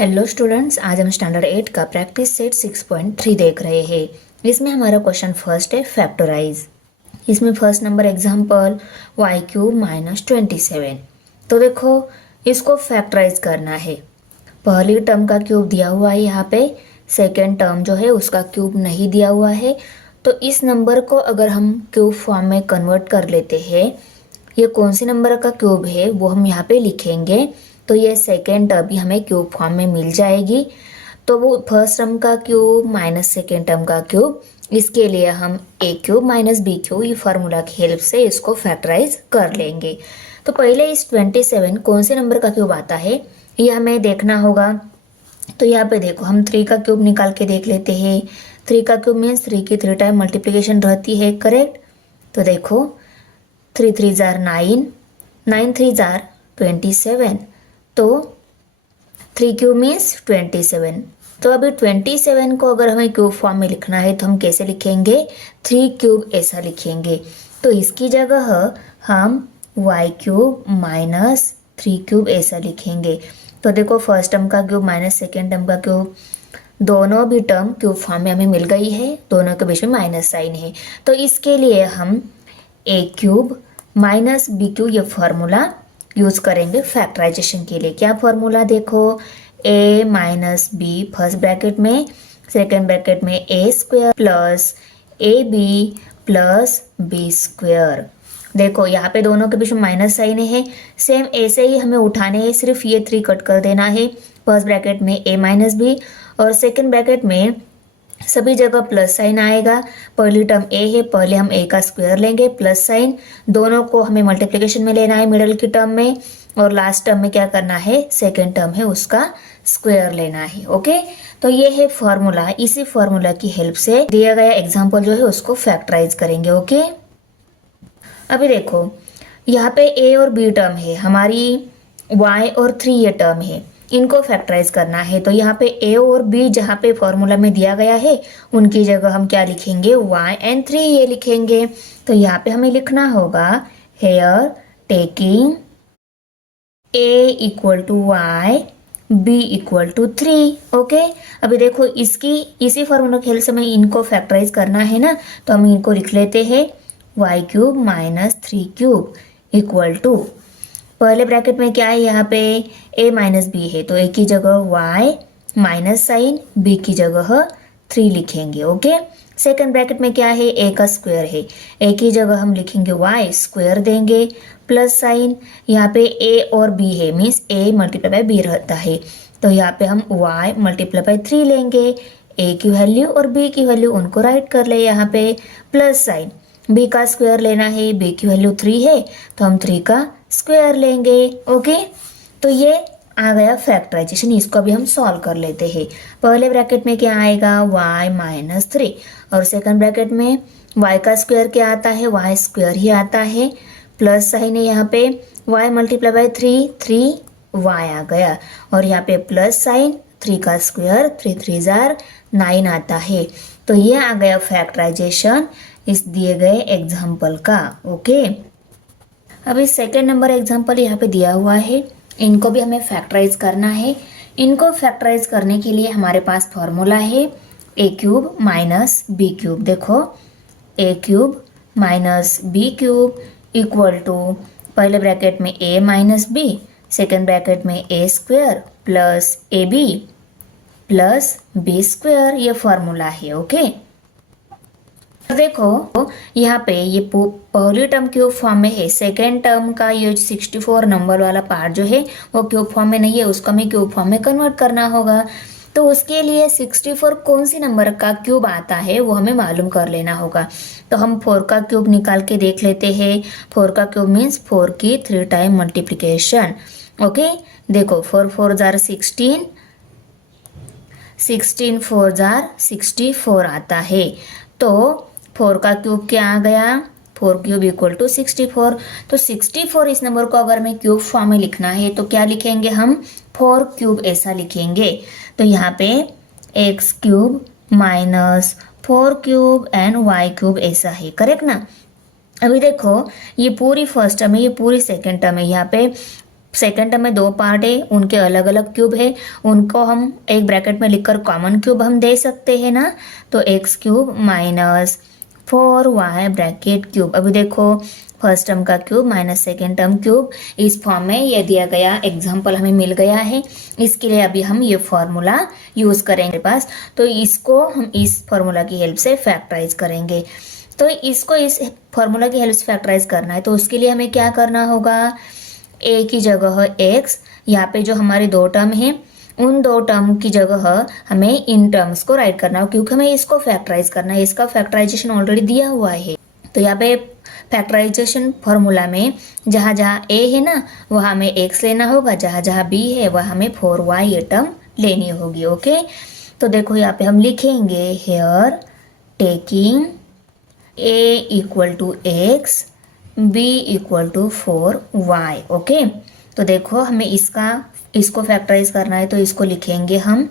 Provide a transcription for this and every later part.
Hello students, आज हम standard 8 का प्रैक्टिस सेट 6.3 देख रहे हैं। इसमें हमारा क्वेश्चन फर्स्ट है फैक्टराइज। इसमें first number example Y cube minus 27। तो देखो, इसको फैक्टराइज करना है। पहली टर्म का क्यूब दिया हुआ है यहाँ पे, सेकेंड टर्म जो है उसका क्यूब नहीं दिया हुआ है। तो इस नंबर को अगर हम क्यूब फॉर्म में कन्वर्ट कर लेते हैं, ये कौन सी नंबर का क्यूब है वो हम यहाँ पे लिखेंगे। तो ये सेकेंड टर्म भी हमें क्यूब फॉर्म में मिल जाएगी। तो वो फर्स्ट टर्म का क्यूब माइनस सेकेंड टर्म का क्यूब, इसके लिए हम A cube minus B cube ये फार्मूला की हेल्प से इसको फैक्टराइज कर लेंगे। तो पहले इस 27 कौन से नंबर का क्यूब आता है ये हमें देखना होगा। तो यहाँ पे देखो, हम 3 का क्यूब निकाल के देख लेते हैं। 3 का क्यूब मीन्स 3 की 3 टाइम मल्टीप्लिकेशन रहती है, करेक्ट। तो देखो 3 3 जार 9, 9 3 जार 27। तो 3 क्यूब मीन्स 27। तो अभी 27 को अगर हमें क्यूब फॉर्म में लिखना है तो हम कैसे लिखेंगे, 3 क्यूब ऐसा लिखेंगे। तो इसकी जगह हम y क्यूब माइनस 3 क्यूब ऐसा लिखेंगे। तो देखो, फर्स्ट टर्म का क्यूब माइनस सेकेंड टर्म का क्यूब, दोनों भी टर्म क्यूब फॉर्म में हमें मिल गई है, दोनों के बीच में माइनस साइन है। तो इसके लिए हम A cube minus B cube ये फार्मूला यूज करेंगे फैक्टराइजेशन के लिए। क्या फार्मूला देखो, a minus B first bracket में, सेकेंड ब्रैकेट में ए square plus A B plus B square. देखो यहाँ पे दोनों के बीच में माइनस साइन है, सेम ऐसे ही हमें उठाने हैं, सिर्फ ये 3 कट कर देना है। फर्स्ट ब्रैकेट में a माइनस बी और सेकेंड ब्रैकेट में सभी जगह प्लस साइन आएगा। पहली टर्म a है, पहले हम a का स्क्वायर लेंगे प्लस साइन, दोनों को हमें मल्टीप्लिकेशन में लेना है मिडल की टर्म में, और लास्ट टर्म में क्या करना है, सेकेंड टर्म है उसका स्क्वायर लेना है। ओके, तो ये है फॉर्मूला। इसी फॉर्मूला की हेल्प से दिया गया एग्जाम्पल जो है उसको फैक्टराइज करेंगे। ओके, अभी देखो यहाँ पे a और b टर्म है, हमारी y और 3 ये टर्म है, इनको फैक्टराइज करना है। तो यहाँ पे a और b जहाँ पे फॉर्मूला में दिया गया है उनकी जगह हम क्या लिखेंगे, y एंड 3 ये लिखेंगे। तो यहाँ पे हमें लिखना होगा here taking a equal to y, b equal to 3। Okay, अभी देखो इसी फॉर्मूला के हेल्प से हमें इनको फैक्टराइज करना है ना, तो हम इनको लिख लेते हैं y cube minus 3 cube equal to, पहले ब्रैकेट में क्या है यहाँ पे a माइनस बी है, तो a की जगह y माइनस साइन, b की जगह 3 लिखेंगे। ओके, सेकंड ब्रैकेट में क्या है, a का स्क्वायर है, a की जगह हम लिखेंगे y स्क्वायर देंगे प्लस साइन, यहाँ पे a और b है means a multiply by b रहता है, तो यहाँ पे हम y मल्टीप्लाई बाय 3 लेंगे। a की वैल्यू और b की वैल्यू उनको राइट कर ले, यहाँ पे प्लस साइन, b का स्क्वायर लेना है, b की वैल्यू 3 है तो हम 3 का स्क्वायर लेंगे। ओके, तो ये आ गया फैक्टराइजेशन। इसको अभी हम सॉल्व कर लेते हैं। पहले ब्रैकेट में क्या आएगा, y माइनस 3, और सेकंड ब्रैकेट में y का स्क्वायर क्या आता है, y स्क्वायर ही आता है, प्लस साइन है यहाँ पे, y मल्टीप्लाई बाय 3, 3y आ गया, और यहाँ पे प्लस साइन, 3 का स्क्वायर, 3 3 जार 9 आता है। तो ये आ गया फैक्टराइजेशन इस दिए गए एग्जाम्पल का। ओके, अभी सेकेंड नंबर एग्जाम्पल यहाँ पे दिया हुआ है, इनको भी हमें फैक्टराइज करना है। इनको फैक्टराइज करने के लिए हमारे पास फॉर्मूला है a cube minus B cube. देखो a cube minus B cube equal to, पहले ब्रैकेट में a minus B, second bracket में a square plus A B plus B square, ये फॉर्मूला है। ओके, देखो यहाँ पे ये पहली टर्म क्यूब फॉर्म में है, सेकेंड टर्म का ये 64 नंबर वाला पार्ट जो है वो क्यूब फॉर्म में नहीं है, उसको हमें क्यूब फॉर्म में कन्वर्ट करना होगा। तो उसके लिए 64 कौन सी नंबर का क्यूब आता है वो हमें मालूम कर लेना होगा। तो हम 4 का क्यूब निकाल के देख लेते हैं। 4 का क्यूब मीन्स 4 की 3 टाइम मल्टीप्लिकेशन। ओके, देखो 4 4 जार 16, 16 4 जार 64 आता है। तो 4 का क्यूब क्या आ गया, 4 क्यूब इक्वल टू 64। तो 64 इस नंबर को अगर हमें क्यूब फॉर्म में लिखना है तो क्या लिखेंगे हम, 4 क्यूब ऐसा लिखेंगे। तो यहाँ पे x cube minus 4 cube and y cube ऐसा है, करेक्ट ना। अभी देखो ये पूरी फर्स्ट टर्म है, ये पूरी सेकेंड टर्म है, यहाँ पे सेकेंड टर्म में दो पार्ट है, उनके अलग अलग क्यूब है, उनको हम एक ब्रैकेट में लिखकर कॉमन क्यूब हम दे सकते हैं ना। तो x cube minus 4y bracket cube. अभी देखो फर्स्ट टर्म का cube minus second term cube, इस फॉर्म में ये दिया गया एग्जाम्पल हमें मिल गया है। इसके लिए अभी हम ये फॉर्मूला यूज़ करेंगे पास, तो इसको हम इस फॉर्मूला की हेल्प से फैक्टराइज करेंगे। तो इसको इस फॉर्मूला की हेल्प से फैक्टराइज करना है, तो उसके लिए हमें क्या करना होगा, ए की जगह एक्स, यहाँ पे जो हमारे दो टर्म हैं उन दो टर्म की जगह हमें इन टर्म्स को राइट करना हो, क्योंकि हमें इसको फैक्टराइज करना है। इसका फैक्टराइजेशन ऑलरेडी दिया हुआ है। तो यहाँ पे फैक्टराइजेशन फॉर्मूला में जहाँ जहाँ ए है ना वहाँ हमें एक्स लेना होगा, जहाँ जहाँ बी है वहाँ हमें 4y ये टर्म लेनी होगी। ओके, तो देखो यहाँ पे हम लिखेंगे here taking A equal to X, B equal to 4y। Okay, तो देखो हमें इसको फैक्टराइज करना है, तो इसको लिखेंगे हम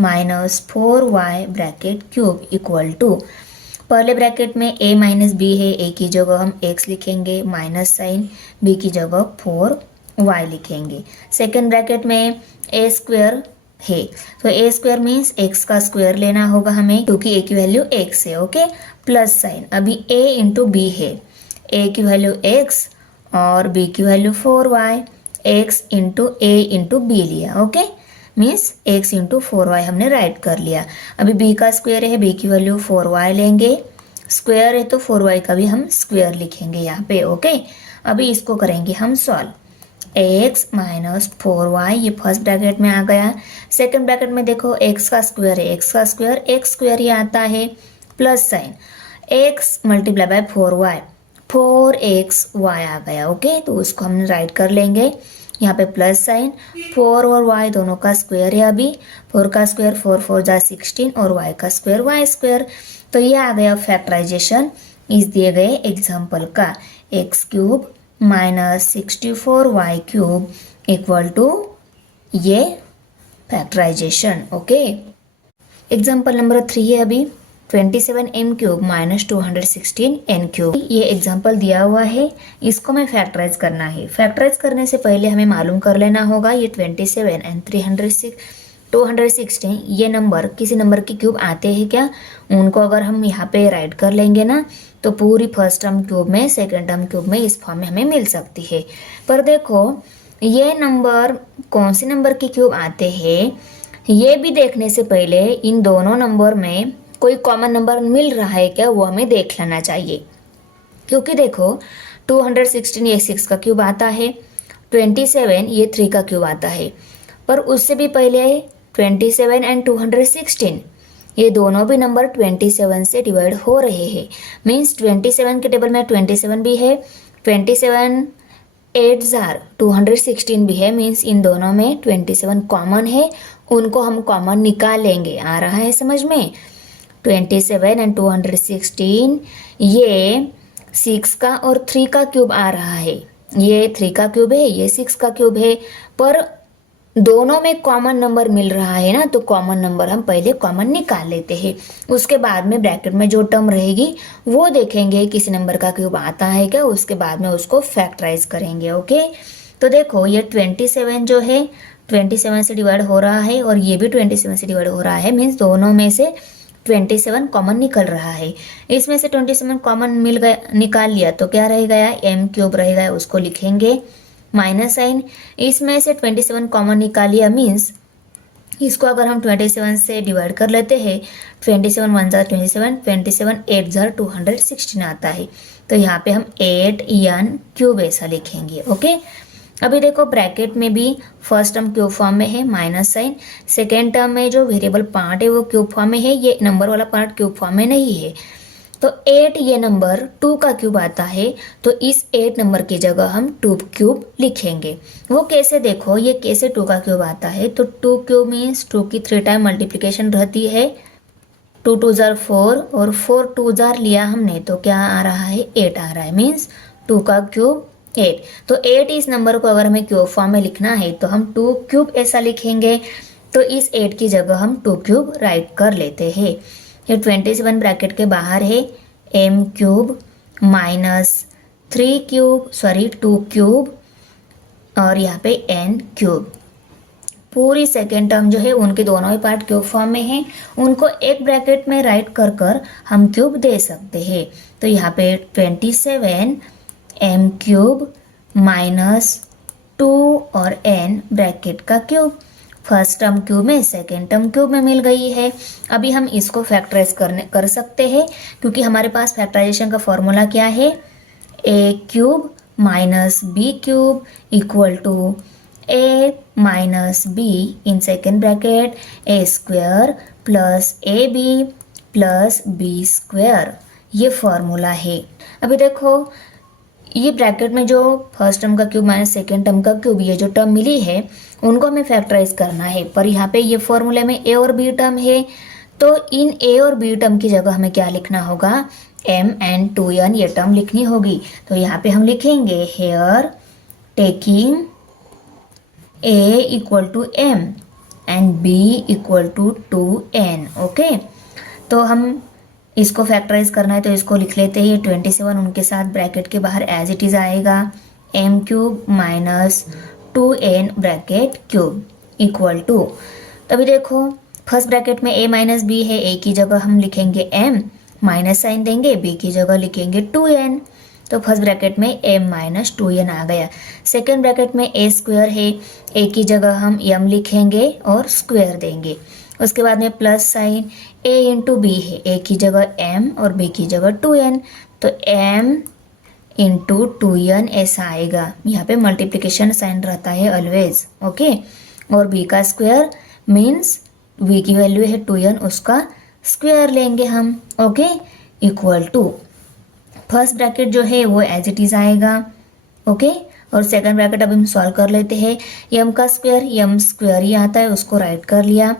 minus 4y bracket cube equal to, पहले ब्रैकेट में a माइनस बी है, a की जगह हम x लिखेंगे माइनस साइन, b की जगह 4y लिखेंगे। सेकेंड ब्रैकेट में a स्क्वायर है, तो a स्क्वायर मीन्स x का स्क्वायर लेना होगा हमें, क्योंकि a की वैल्यू x है। ओके, प्लस साइन, अभी a इंटू बी है, a की वैल्यू x और b की value 4y, x into a into B लिया। Okay, means x into 4y हमने राइट कर लिया। अभी b का स्क्वायर है, b की वैल्यू 4y लेंगे, स्क्वायर है तो 4y का भी हम स्क्वायर लिखेंगे यहाँ पे। ओके, अभी इसको करेंगे हम सॉल्व, x माइनस 4y ये फर्स्ट ब्रैकेट में आ गया। सेकंड ब्रैकेट में देखो x का स्क्वायर है, x का स्क्वायर x स्क्वायर ही आता है, plus sign x multiply by 4y, 4xy आ गया। ओके, तो उसको हम राइट कर लेंगे, यहाँ पे प्लस साइन, 4 और y दोनों का स्क्वायर है, अभी 4 का स्क्वायर 4 4 जा 16 और y का स्क्वायर y स्क्वायर। तो ये आ गया फैक्टराइजेशन इस दिए गए एग्जाम्पल का, X cube minus 64y cube equal to ये फैक्टराइजेशन। ओके, एग्जाम्पल नंबर 3 है अभी 27m cube minus 216n cube. ये एग्जाम्पल दिया हुआ है, इसको हमें फैक्टराइज करना है। फैक्टराइज करने से पहले हमें मालूम कर लेना होगा ये 27 एंड 216 ये नंबर किसी नंबर के क्यूब आते हैं क्या। उनको अगर हम यहाँ पे राइट कर लेंगे ना तो पूरी फर्स्ट टर्म क्यूब में सेकेंड टर्म क्यूब में इस फॉर्म में हमें मिल सकती है। पर देखो ये नंबर कौन से नंबर के क्यूब आते हैं ये भी देखने से पहले इन दोनों नंबर में कोई कॉमन नंबर मिल रहा है क्या वो हमें देख लेना चाहिए। क्योंकि देखो 216 ये 6 का क्यूब आता है, 27 ये 3 का क्यूब आता है, पर उससे भी पहले 27 एंड 216 ये दोनों भी नंबर 27 से डिवाइड हो रहे हैं। मीन्स 27 के टेबल में 27 भी है, 27 8 जार 216 भी है। मीन्स इन दोनों में 27 कॉमन है, उनको हम कॉमन निकाल लेंगे। आ रहा है समझ में, 27 एंड 216 ये 6 का और 3 का क्यूब आ रहा है, ये 3 का क्यूब है, ये 6 का क्यूब है, पर दोनों में कॉमन नंबर मिल रहा है ना, तो कॉमन नंबर हम पहले कॉमन निकाल लेते हैं। उसके बाद में ब्रैकेट में जो टर्म रहेगी वो देखेंगे किसी नंबर का क्यूब आता है क्या, उसके बाद में उसको फैक्टराइज करेंगे। ओके, तो देखो ये 27 जो है 27 से डिवाइड हो रहा है और ये भी 27 से डिवाइड हो रहा है। मीन्स दोनों में से 27 कॉमन निकल रहा है। इसमें से 27 कॉमन मिल गया, निकाल लिया तो क्या रह गया, m क्यूब रहेगा, उसको लिखेंगे माइनस साइन। इसमें से 27 कॉमन निकाल लिया, मीन्स इसको अगर हम 27 से डिवाइड कर लेते हैं 27 1 जार 27, 27 8 जार 216 आता है। तो यहाँ पे हम 8 n क्यूब ऐसा लिखेंगे। ओके, अभी देखो ब्रैकेट में भी फर्स्ट टर्म क्यूब फॉर्म में है माइनस साइन, सेकेंड टर्म में जो वेरिएबल पार्ट है वो क्यूब फॉर्म में है, ये नंबर वाला पार्ट क्यूब फॉर्म में नहीं है। तो 8 ये नंबर 2 का क्यूब आता है, तो इस 8 नंबर की जगह हम 2 क्यूब लिखेंगे। वो कैसे, देखो ये कैसे 2 का क्यूब आता है, तो 2 क्यूब मीन्स 2 की 3 टाइम मल्टीप्लिकेशन रहती है, 2 2 जार 4 और 4 2 जार लिया हमने तो क्या आ रहा है 8 आ रहा है। मीन्स 2 का क्यूब 8। तो 8 इस नंबर को अगर हमें क्यूब फॉर्म में लिखना है तो हम 2 क्यूब ऐसा लिखेंगे। तो इस 8 की जगह हम 2 क्यूब राइट कर लेते हैं। ये 27 ब्रैकेट के बाहर है, m क्यूब माइनस 2 क्यूब और यहाँ पे n क्यूब। पूरी सेकेंड टर्म जो है उनके दोनों ही पार्ट क्यूब फॉर्म में है, उनको एक ब्रैकेट में राइट कर हम क्यूब दे सकते हैं। तो यहाँ पे 27 m क्यूब माइनस 2 और n ब्रैकेट का क्यूब। फर्स्ट टर्म क्यूब में, सेकेंड टर्म क्यूब में मिल गई है। अभी हम इसको फैक्टराइज कर सकते हैं, क्योंकि हमारे पास फैक्टराइजेशन का फॉर्मूला क्या है, a cube minus b cube equal to a minus b in second bracket a square plus ab plus b square. ये फॉर्मूला है। अभी देखो ये ब्रैकेट में जो फर्स्ट टर्म का क्यूब माइनस सेकेंड टर्म का क्यूब, ये जो टर्म मिली है उनको हमें फैक्टराइज करना है। पर यहाँ पे ये फॉर्मूले में a और b टर्म है, तो इन a और b टर्म की जगह हमें क्या लिखना होगा, m and 2n ये टर्म लिखनी होगी। तो यहाँ पे हम लिखेंगे here taking a equal to m and b equal to 2n। Okay, तो हम इसको फैक्टराइज करना है तो इसको लिख लेते हैं। 27 उनके साथ ब्रैकेट के बाहर एज इट इज आएगा, m cube minus 2n bracket cube equal to, तभी देखो फर्स्ट ब्रैकेट में a माइनस b है, a की जगह हम लिखेंगे m, माइनस साइन देंगे, b की जगह लिखेंगे 2n। तो फर्स्ट ब्रैकेट में m माइनस 2n आ गया। सेकेंड ब्रैकेट में a स्क्वायर है, a की जगह हम m लिखेंगे और स्क्वायर देंगे। उसके बाद में plus sign, a into B है, a की जगह m और b की जगह 2n, तो m इंटू 2n ऐसा आएगा। यहाँ पे मल्टीप्लिकेशन साइन रहता है ऑलवेज। ओके, और b का स्क्वायर मीन्स v की वैल्यू है 2n, उसका स्क्वायर लेंगे हम। Okay, equal to first bracket जो है वो एज इट इज आएगा। ओके, और सेकंड ब्रैकेट अब हम सॉल्व कर लेते हैं। m का स्क्वायर m स्क्वायर ही आता है, उसको राइट कर लिया।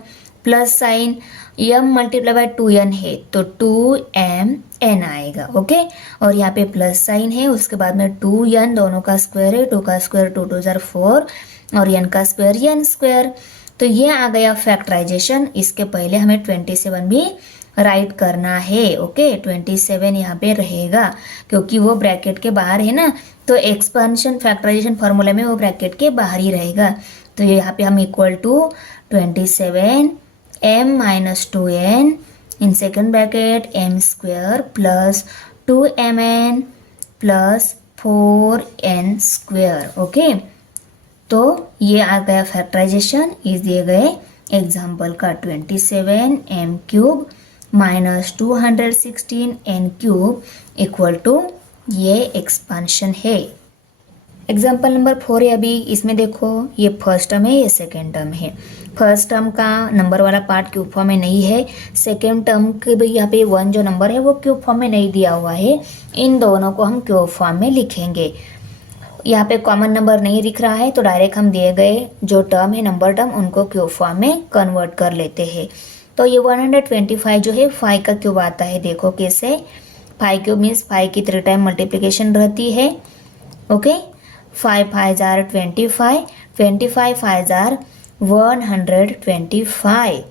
Plus sign m multiply by 2n है तो 2mn आएगा। ओके, और यहाँ पे प्लस साइन है, उसके बाद में 2n दोनों का स्क्वायर है, 2 का स्क्वायर 2 2 4 और n का स्क्वायर n स्क्वायर। तो ये आ गया फैक्टराइजेशन। इसके पहले हमें 27 भी राइट करना है। ओके, 27 यहाँ पे रहेगा क्योंकि वो ब्रैकेट के बाहर है ना, तो एक्सपेंशन फैक्टराइजेशन फार्मूला में वो ब्रैकेट के बाहर ही रहेगा। तो यहाँ पे हम equal to 27 m minus 2n in second bracket m square plus 2mn plus 4n square. Okay, तो ये आ गया फैक्टराइजेशन इस दिए गए एग्जाम्पल का। 27 m cube minus 216 n cube equal to ये एक्सपांशन है। एग्जाम्पल नंबर 4 है। अभी इसमें देखो ये फर्स्ट टर्म है, ये सेकेंड टर्म है। फर्स्ट टर्म का नंबर वाला पार्ट क्यूब फॉर्म में नहीं है, सेकेंड टर्म के भी यहाँ पे 1 जो नंबर है वो क्यूब फॉर्म में नहीं दिया हुआ है। इन दोनों को हम क्यूब फॉर्म में लिखेंगे। यहाँ पे कॉमन नंबर नहीं दिख रहा है तो डायरेक्ट हम दिए गए जो टर्म है नंबर टर्म उनको क्यूब फॉर्म में कन्वर्ट कर लेते हैं। तो ये 125 जो है 5 का क्यूब आता है। देखो कैसे, 5 क्यूब मीन्स 5 की 3 टाइम मल्टीप्लिकेशन रहती है। ओके, 5 5 जार 25, 25 5 जार 125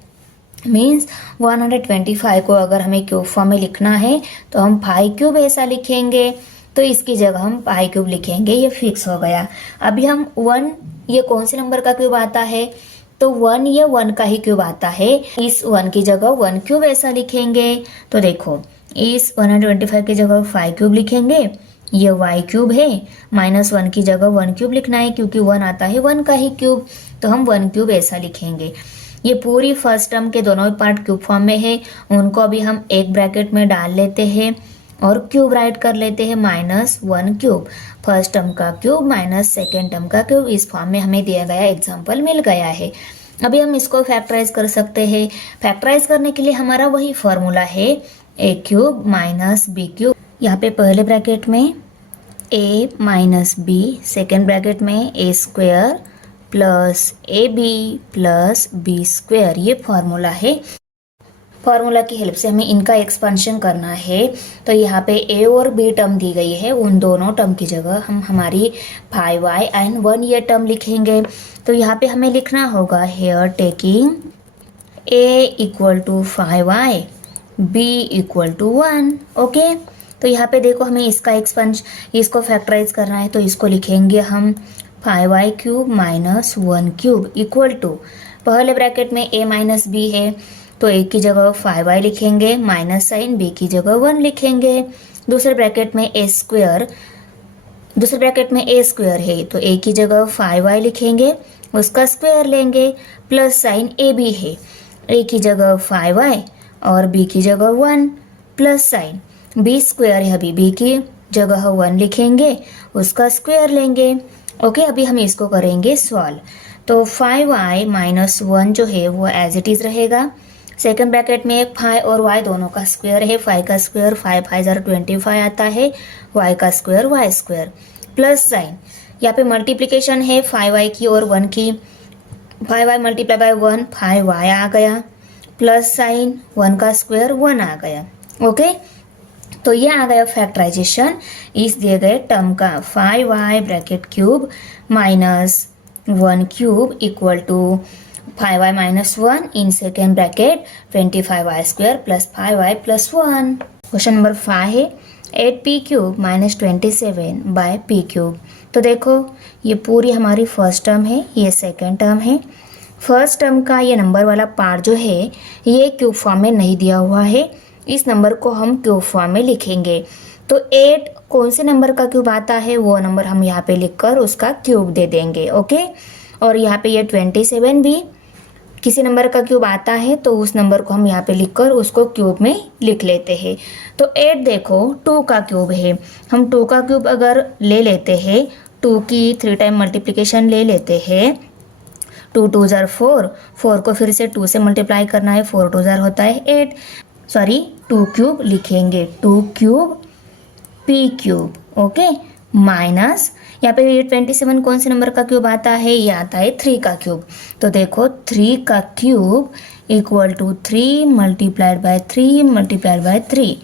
मीन्स 125 को अगर हमें क्यूब फॉर्म में लिखना है तो हम 5 क्यूब ऐसा लिखेंगे, तो इसकी जगह हम पाई क्यूब लिखेंगे। ये फिक्स हो गया। अभी हम 1, ये कौन से नंबर का क्यूब आता है, तो 1 ये 1 का ही क्यूब आता है। इस 1 की जगह 1 क्यूब ऐसा लिखेंगे। तो देखो इस 125 की जगह 5 क्यूब लिखेंगे, ये y क्यूब है, माइनस 1 की जगह 1 क्यूब लिखना है क्योंकि 1 आता है 1 का ही क्यूब, तो हम 1 क्यूब ऐसा लिखेंगे। ये पूरी फर्स्ट टर्म के दोनों पार्ट क्यूब फॉर्म में है, उनको अभी हम एक ब्रैकेट में डाल लेते हैं और क्यूब राइट कर लेते हैं -1 क्यूब। फर्स्ट टर्म का क्यूब माइनस सेकेंड टर्म का क्यूब, इस फॉर्म में हमें दिया गया एग्जाम्पल मिल गया है। अभी हम इसको फैक्टराइज कर सकते हैं। फैक्टराइज करने के लिए हमारा वही फॉर्मूला है a cube minus b cube. यहाँ पे पहले ब्रैकेट में a minus b, second bracket में a square plus ab plus b square, ये फॉर्मूला है। फॉर्मूला की हेल्प से हमें इनका एक्सपेंशन करना है। तो यहाँ पे a और b टर्म दी गई है, उन दोनों टर्म की जगह हम हमारी 5y एंड 1 ये टर्म लिखेंगे। तो यहाँ पे हमें लिखना होगा here taking a equal to 5y, b equal to 1। Okay, तो यहाँ पे देखो हमें इसका इसको फैक्टराइज करना है, तो इसको लिखेंगे हम 5y³ माइनस 1³ इक्वल टू, पहले ब्रैकेट में a माइनस बी है तो a की जगह 5y लिखेंगे, माइनस साइन b की जगह 1 लिखेंगे। दूसरे ब्रैकेट में a स्क्वायर है तो a की जगह 5y लिखेंगे, उसका स्क्वायर लेंगे, प्लस साइन ए बी है, a की जगह 5y और b की जगह 1, प्लस साइन b स्क्वायर है, अभी b की जगह 1 लिखेंगे, उसका स्क्वायर लेंगे। ओके, अभी हम इसको करेंगे सॉल्व। तो 5y माइनस 1 जो है वो एज इट इज़ रहेगा। सेकंड ब्रैकेट में 5 और y दोनों का स्क्वायर है, 5 का स्क्वायर 5 5 ज़रा 25 आता है, y का square y square, plus sign यहाँ पे मल्टीप्लिकेशन है 5y की और 1 की, 5y मल्टीप्लाई बाय 1 5y आ गया, प्लस साइन 1 का स्क्वायर 1 आ गया। ओके, तो ये आ गया फैक्टराइजेशन इस दिए गए टर्म का, 5y bracket cube minus 1³ equal to 5y minus 1 in second bracket 25y square plus 5y plus 1। Question number 5 है 8p³ माइनस 27 बाय p³। तो देखो ये पूरी हमारी फर्स्ट टर्म है, ये सेकेंड टर्म है। फर्स्ट टर्म का ये नंबर वाला पार्ट जो है ये क्यूब फॉर्म में नहीं दिया हुआ है, इस नंबर को हम क्यूब फॉर्म में लिखेंगे। तो 8 कौन से नंबर का क्यूब आता है वो नंबर हम यहाँ पे लिखकर उसका क्यूब दे देंगे। ओके, और यहाँ पे ये 27 भी किसी नंबर का क्यूब आता है तो उस नंबर को हम यहाँ पे लिखकर उसको क्यूब में लिख लेते हैं। तो 8 देखो 2 का क्यूब है, हम 2 का क्यूब अगर ले लेते हैं, 2 की 3 टाइम मल्टीप्लिकेशन ले लेते हैं, 2 2 ज़ार 4, 4 को फिर से 2 से मल्टीप्लाई करना है, 4 2 ज़ार होता है 8, सॉरी 2³ लिखेंगे, 2³ p³। ओके, माइनस यहाँ पे 27 कौन से नंबर का क्यूब आता है, ये आता है 3 का क्यूब। तो देखो 3 का cube equal to 3 multiplied by 3 multiplied by 3,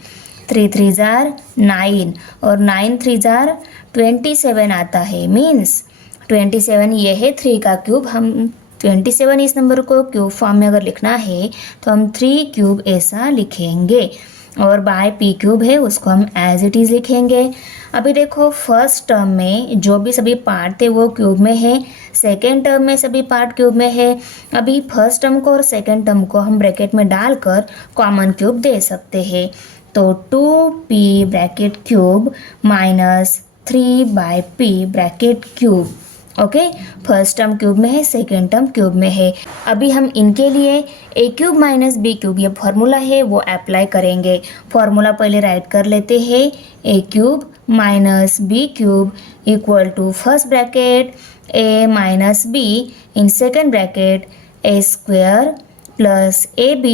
3 3 ज़ार 9 और 9 3 ज़ार 27 आता है, मीन्स 27 ये है 3 का क्यूब। हम 27 इस नंबर को क्यूब फॉर्म में अगर लिखना है तो हम 3³ ऐसा लिखेंगे, और बाय p³ है उसको हम एज इट इज़ लिखेंगे। अभी देखो फर्स्ट टर्म में जो भी सभी पार्ट थे वो क्यूब में है, सेकेंड टर्म में सभी पार्ट क्यूब में है। अभी फर्स्ट टर्म को और सेकेंड टर्म को हम ब्रैकेट में डालकर कॉमन क्यूब दे सकते हैं। तो 2p bracket cube minus 3/p bracket cube. Okay, first term cube में है, सेकेंड टर्म क्यूब में है। अभी हम इनके लिए a³ माइनस b³ ये फॉर्मूला है वो अप्लाई करेंगे। फॉर्मूला पहले राइट कर लेते हैं, a³ minus b³ equal to first bracket a minus b in second bracket a square plus ab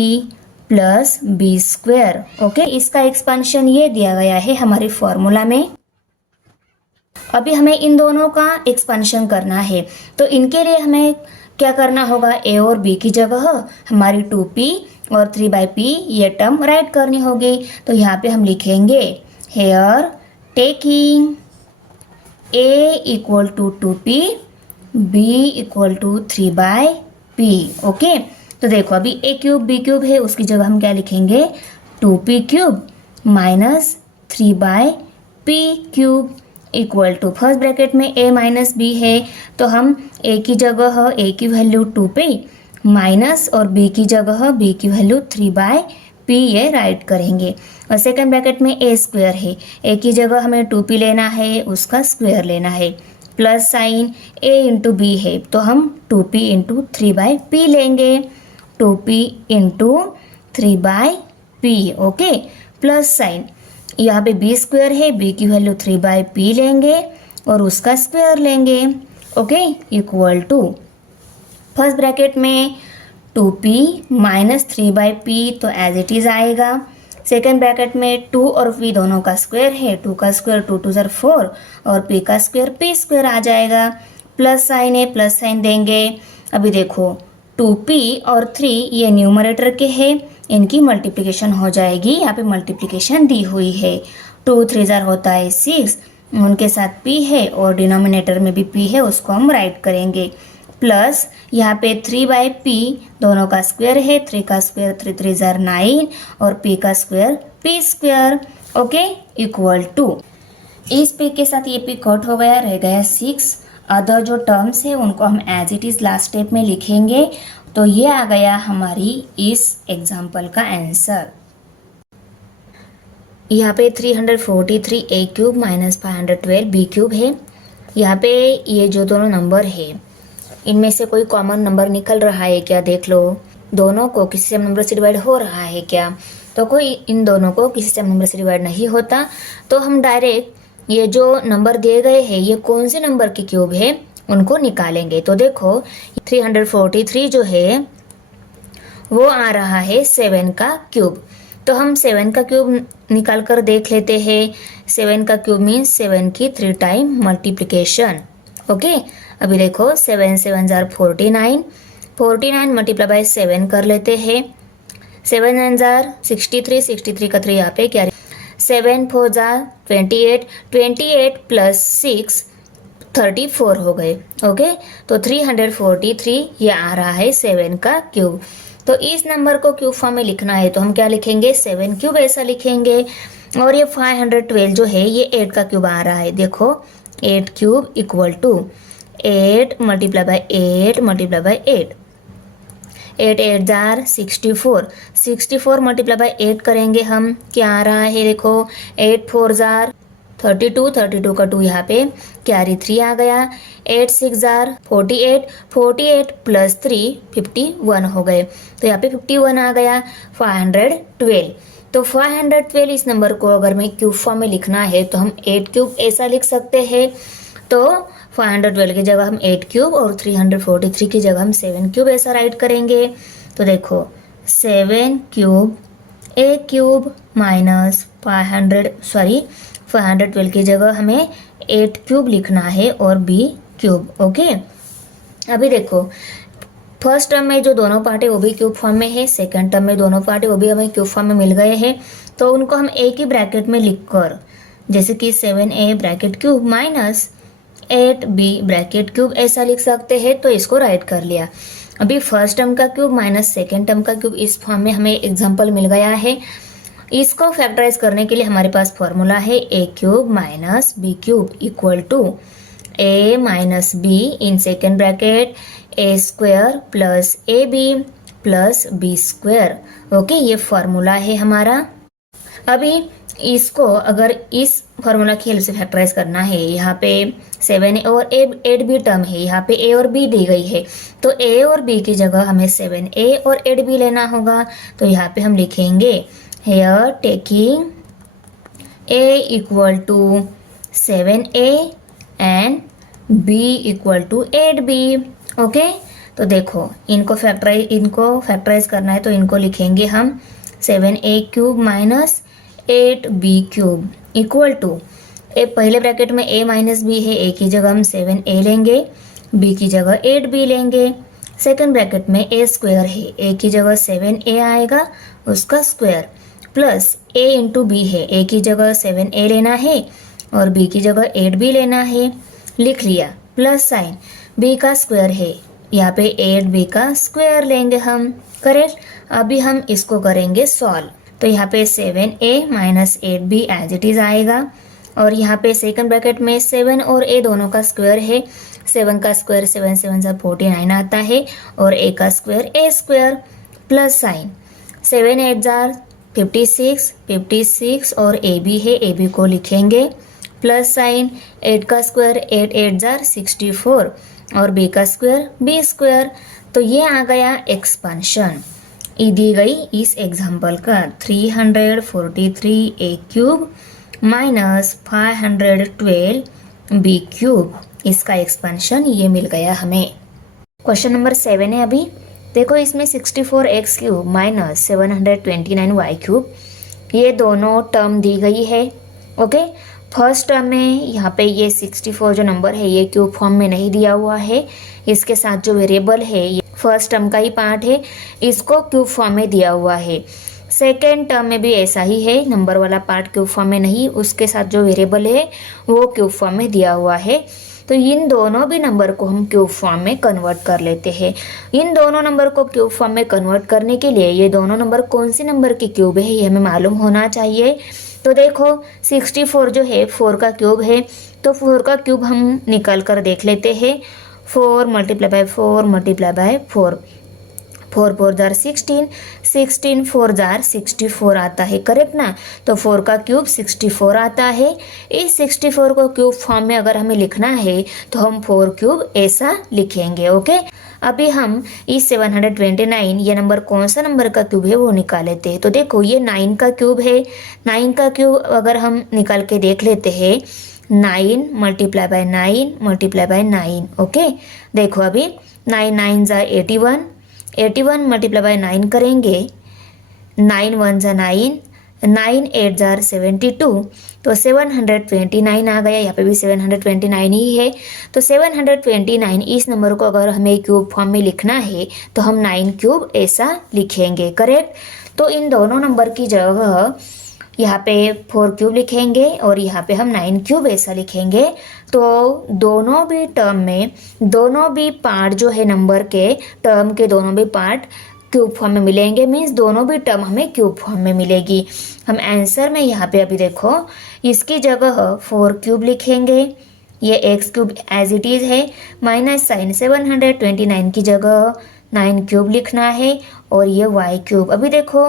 plus b square. Okay, इसका एक्सपेंशन ये दिया गया है हमारे फॉर्मूला में। अभी हमें इन दोनों का एक्सपेंशन करना है, तो इनके लिए हमें क्या करना होगा, a और b की जगह हमारी 2p और 3/p ये टर्म राइट करनी होगी। तो यहाँ पे हम लिखेंगे here taking a equal to 2p, b equal to 3/p। Okay, तो देखो अभी a³ b³ है, उसकी जगह हम क्या लिखेंगे, 2p³ minus 3/p³ equal to first bracket में a माइनस b है तो हम a की जगह a की वैल्यू 2p माइनस और b की जगह b की वैल्यू 3/p ये राइट करेंगे। और सेकंड ब्रैकेट में a स्क्वायर है, a की जगह हमें 2p लेना है, उसका स्क्वायर लेना है, plus sign a into b है तो हम 2p इंटू 3/p लेंगे, 2p into 3/p। Okay, plus sign यहाँ पे b स्क्वायर है, b की वैल्यू 3/p लेंगे और उसका स्क्वायर लेंगे। Okay, equal to first bracket में 2p माइनस 3/p तो एज इट इज़ आएगा। सेकेंड ब्रैकेट में 2 और p दोनों का स्क्वायर है, 2 का स्क्वायर 2 2 ज़ार 4 और p का स्क्वायर p स्क्वायर आ जाएगा, प्लस साइन है, प्लस साइन देंगे। अभी देखो 2p और 3 ये न्यूमरेटर के हैं, इनकी मल्टीप्लिकेशन हो जाएगी, यहाँ पे मल्टीप्लिकेशन दी हुई है, 2 3 ज़ार होता है 6, उनके साथ p है और डिनोमिनेटर में भी p है, उसको हम राइट करेंगे, प्लस यहाँ पे 3/p दोनों का स्क्वायर है, 3 का स्क्वायर 3 3 ज़ार 9 और p का square p square. Okay, equal to इस p के साथ ये p कट हो गया, रह गया 6 अदर जो टर्म्स है उनको हम as it is last step में लिखेंगे। तो ये आ गया हमारी इस एग्जाम्पल का आंसर। यहाँ पे 343 ए क्यूब माइनस 512 बी क्यूब है। यहाँ पे ये जो दोनों नंबर है इनमें से कोई कॉमन नंबर निकल रहा है क्या, देख लो। दोनों को किसी सेम नंबर से डिवाइड हो रहा है क्या, तो कोई इन दोनों को किसी सेम नंबर से डिवाइड नहीं होता। तो हम डायरेक्ट ये जो नंबर दिए गए हैं ये कौन से नंबर के क्यूब है उनको निकालेंगे। तो देखो 343 जो है वो आ रहा है 7 का क्यूब। तो हम 7 का क्यूब निकाल कर देख लेते हैं। 7 का क्यूब मीन्स 7 की 3 टाइम मल्टीप्लिकेशन। ओके, अभी देखो 7 7 जार 49, 49 मल्टीप्लाई बाय 7 कर लेते हैं। 7 9 जार 63, 63 का 3 यहाँ पे क्या, 7 4 जार 28, 28 प्लस 6 34 हो गए। ओके, तो 343 ये आ रहा है 7 का क्यूब। तो इस नंबर को क्यूब फॉर्म में लिखना है तो हम क्या लिखेंगे, 7 क्यूब ऐसा लिखेंगे। और ये 512 जो है ये 8 का क्यूब आ रहा है। देखो 8 cube equal to 8 multiply by 8 multiply by 8, 8 8 जार 64, 64 मल्टीप्लाई बाय 8 करेंगे हम, क्या आ रहा है देखो 8 4 जार 32, 32 का 2 यहाँ पे कैरी 3 आ गया। 8 6 जार 48, 48 प्लस 3 51 हो गए। तो यहाँ पे 51 आ गया। 512, तो 512 इस नंबर को अगर मैं क्यूब फॉर्म में लिखना है तो हम 8 क्यूब ऐसा लिख सकते हैं। तो 512 की जगह हम 8 क्यूब और 343 की जगह हम 7 क्यूब ऐसा राइट करेंगे। तो देखो 7 क्यूब ए क्यूब माइनस 512 की जगह हमें 8 क्यूब लिखना है और बी क्यूब। ओके, अभी देखो फर्स्ट टर्म में जो दोनों पार्ट है वो भी क्यूब फॉर्म में है, सेकंड टर्म में दोनों पार्ट है वो भी हमें क्यूब फॉर्म में मिल गए हैं। तो उनको हम एक ही ब्रैकेट में लिखकर, जैसे कि 7a bracket cube minus 8b bracket cube ऐसा लिख सकते हैं। तो इसको राइट कर लिया। अभी फर्स्ट टर्म का क्यूब माइनस सेकेंड टर्म का क्यूब इस फॉर्म में हमें एग्जाम्पल मिल गया है। इसको फैक्टराइज करने के लिए हमारे पास फॉर्मूला है A cube minus B cube equal to A minus B in second bracket A square plus A B plus B square. Okay, ये फॉर्मूला है हमारा। अभी इसको अगर इस फॉर्मूला की हेल्प से फैक्टराइज करना है, यहाँ पे 7a और 8b टर्म है, यहाँ पे a और b दी गई है। तो a और b की जगह हमें 7a और 8b लेना होगा। तो यहाँ पे हम लिखेंगे here taking a equal to 7a and b equal to 8b। Okay, तो देखो इनको फैक्टराइज करना है तो इनको लिखेंगे हम 7a cube minus 8b cube equal to A पहले ब्रैकेट में a माइनस b है, a की जगह हम 7a लेंगे, b की जगह 8b लेंगे। सेकंड ब्रैकेट में a स्क्वायर है, a की जगह 7a आएगा उसका square plus a into B है, a की जगह 7a लेना है और b की जगह 8b लेना है, लिख लिया। प्लस साइन b का स्क्वायर है, यहाँ पे 8b का स्क्वायर लेंगे हम। करेक्ट। अभी हम इसको करेंगे सॉल्व। तो यहाँ पे 7a minus 8b as it is आएगा और यहाँ पे सेकंड ब्रैकेट में 7 और a दोनों का स्क्वायर है। 7 का स्क्वायर 7 7 सा 49 आता है और a का square a square plus sign 7 8 jar 56, 56 और ए बी है, ए बी को लिखेंगे प्लस साइन 8 का स्क्वायर 8 8 जार 64 और बी का स्क्वायर बी स्क्वायर। तो ये आ गया एक्सपांशन। ये दी गई इस एग्जाम्पल का 343 ए क्यूब माइनस 512 बी क्यूब, इसका एक्सपांशन ये मिल गया हमें। क्वेश्चन नंबर 7 है। अभी देखो इसमें 64x cube minus 729y cube ये दोनों टर्म दी गई है। ओके, फर्स्ट टर्म में यहाँ पे ये 64 जो नंबर है ये क्यूब फॉर्म में नहीं दिया हुआ है, इसके साथ जो वेरिएबल है ये फर्स्ट टर्म का ही पार्ट है, इसको क्यूब फॉर्म में दिया हुआ है। सेकेंड टर्म में भी ऐसा ही है, नंबर वाला पार्ट क्यूब फॉर्म में नहीं, उसके साथ जो वेरिएबल है वो क्यूब फॉर्म में दिया हुआ है। तो इन दोनों भी नंबर को हम क्यूब फॉर्म में कन्वर्ट कर लेते हैं। इन दोनों नंबर को क्यूब फॉर्म में कन्वर्ट करने के लिए ये दोनों नंबर कौन सी नंबर की क्यूब है ये हमें मालूम होना चाहिए। तो देखो 64 जो है 4 का क्यूब है, तो 4 का क्यूब हम निकाल कर देख लेते हैं। 4 multiply by 4 multiply by 4, 4 4 jar 16, 16 4 jar 64 आता है, करेक्ट ना। तो 4 का क्यूब 64 आता है। इस 64 को क्यूब फॉर्म में अगर हमें लिखना है तो हम 4 क्यूब ऐसा लिखेंगे। ओके, अभी हम इस 729 ये नंबर कौन सा नंबर का क्यूब है वो निकाल लेते हैं। तो देखो ये 9 का क्यूब है। 9 का क्यूब अगर हम निकाल के देख लेते हैं, 9 multiply by 9 multiply by 9। Okay, देखो अभी 9 9 ज़ा 81, 81 मल्टीप्लाई बाय 9 करेंगे, 9 1 ज़ा 9, 9 8 ज़ार 72, तो 729 आ गया। यहाँ पे भी 729 ही है। तो 729 इस नंबर को अगर हमें क्यूब फॉर्म में लिखना है तो हम 9 क्यूब ऐसा लिखेंगे, करेक्ट। तो इन दोनों नंबर की जगह यहाँ पे 4 क्यूब लिखेंगे और यहाँ पे हम 9 क्यूब ऐसा लिखेंगे। तो दोनों भी टर्म में दोनों भी पार्ट जो है नंबर के टर्म के दोनों भी पार्ट क्यूब फॉर्म में मिलेंगे, मीन्स दोनों भी टर्म हमें क्यूब फॉर्म में मिलेगी। हम आंसर में यहाँ पे अभी देखो इसकी जगह 4 क्यूब लिखेंगे, ये X cube as it is है, माइनस साइन 729 की जगह 9 क्यूब लिखना है और ये वाई क्यूब। अभी देखो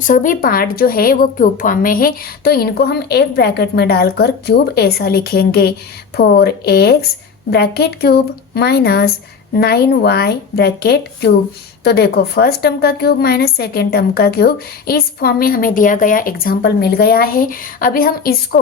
सभी पार्ट जो है वो क्यूब फॉर्म में है, तो इनको हम एक ब्रैकेट में डालकर क्यूब ऐसा लिखेंगे, 4x bracket cube minus 9y bracket cube. तो देखो फर्स्ट टर्म का क्यूब माइनस सेकेंड टर्म का क्यूब इस फॉर्म में हमें दिया गया एग्जाम्पल मिल गया है। अभी हम इसको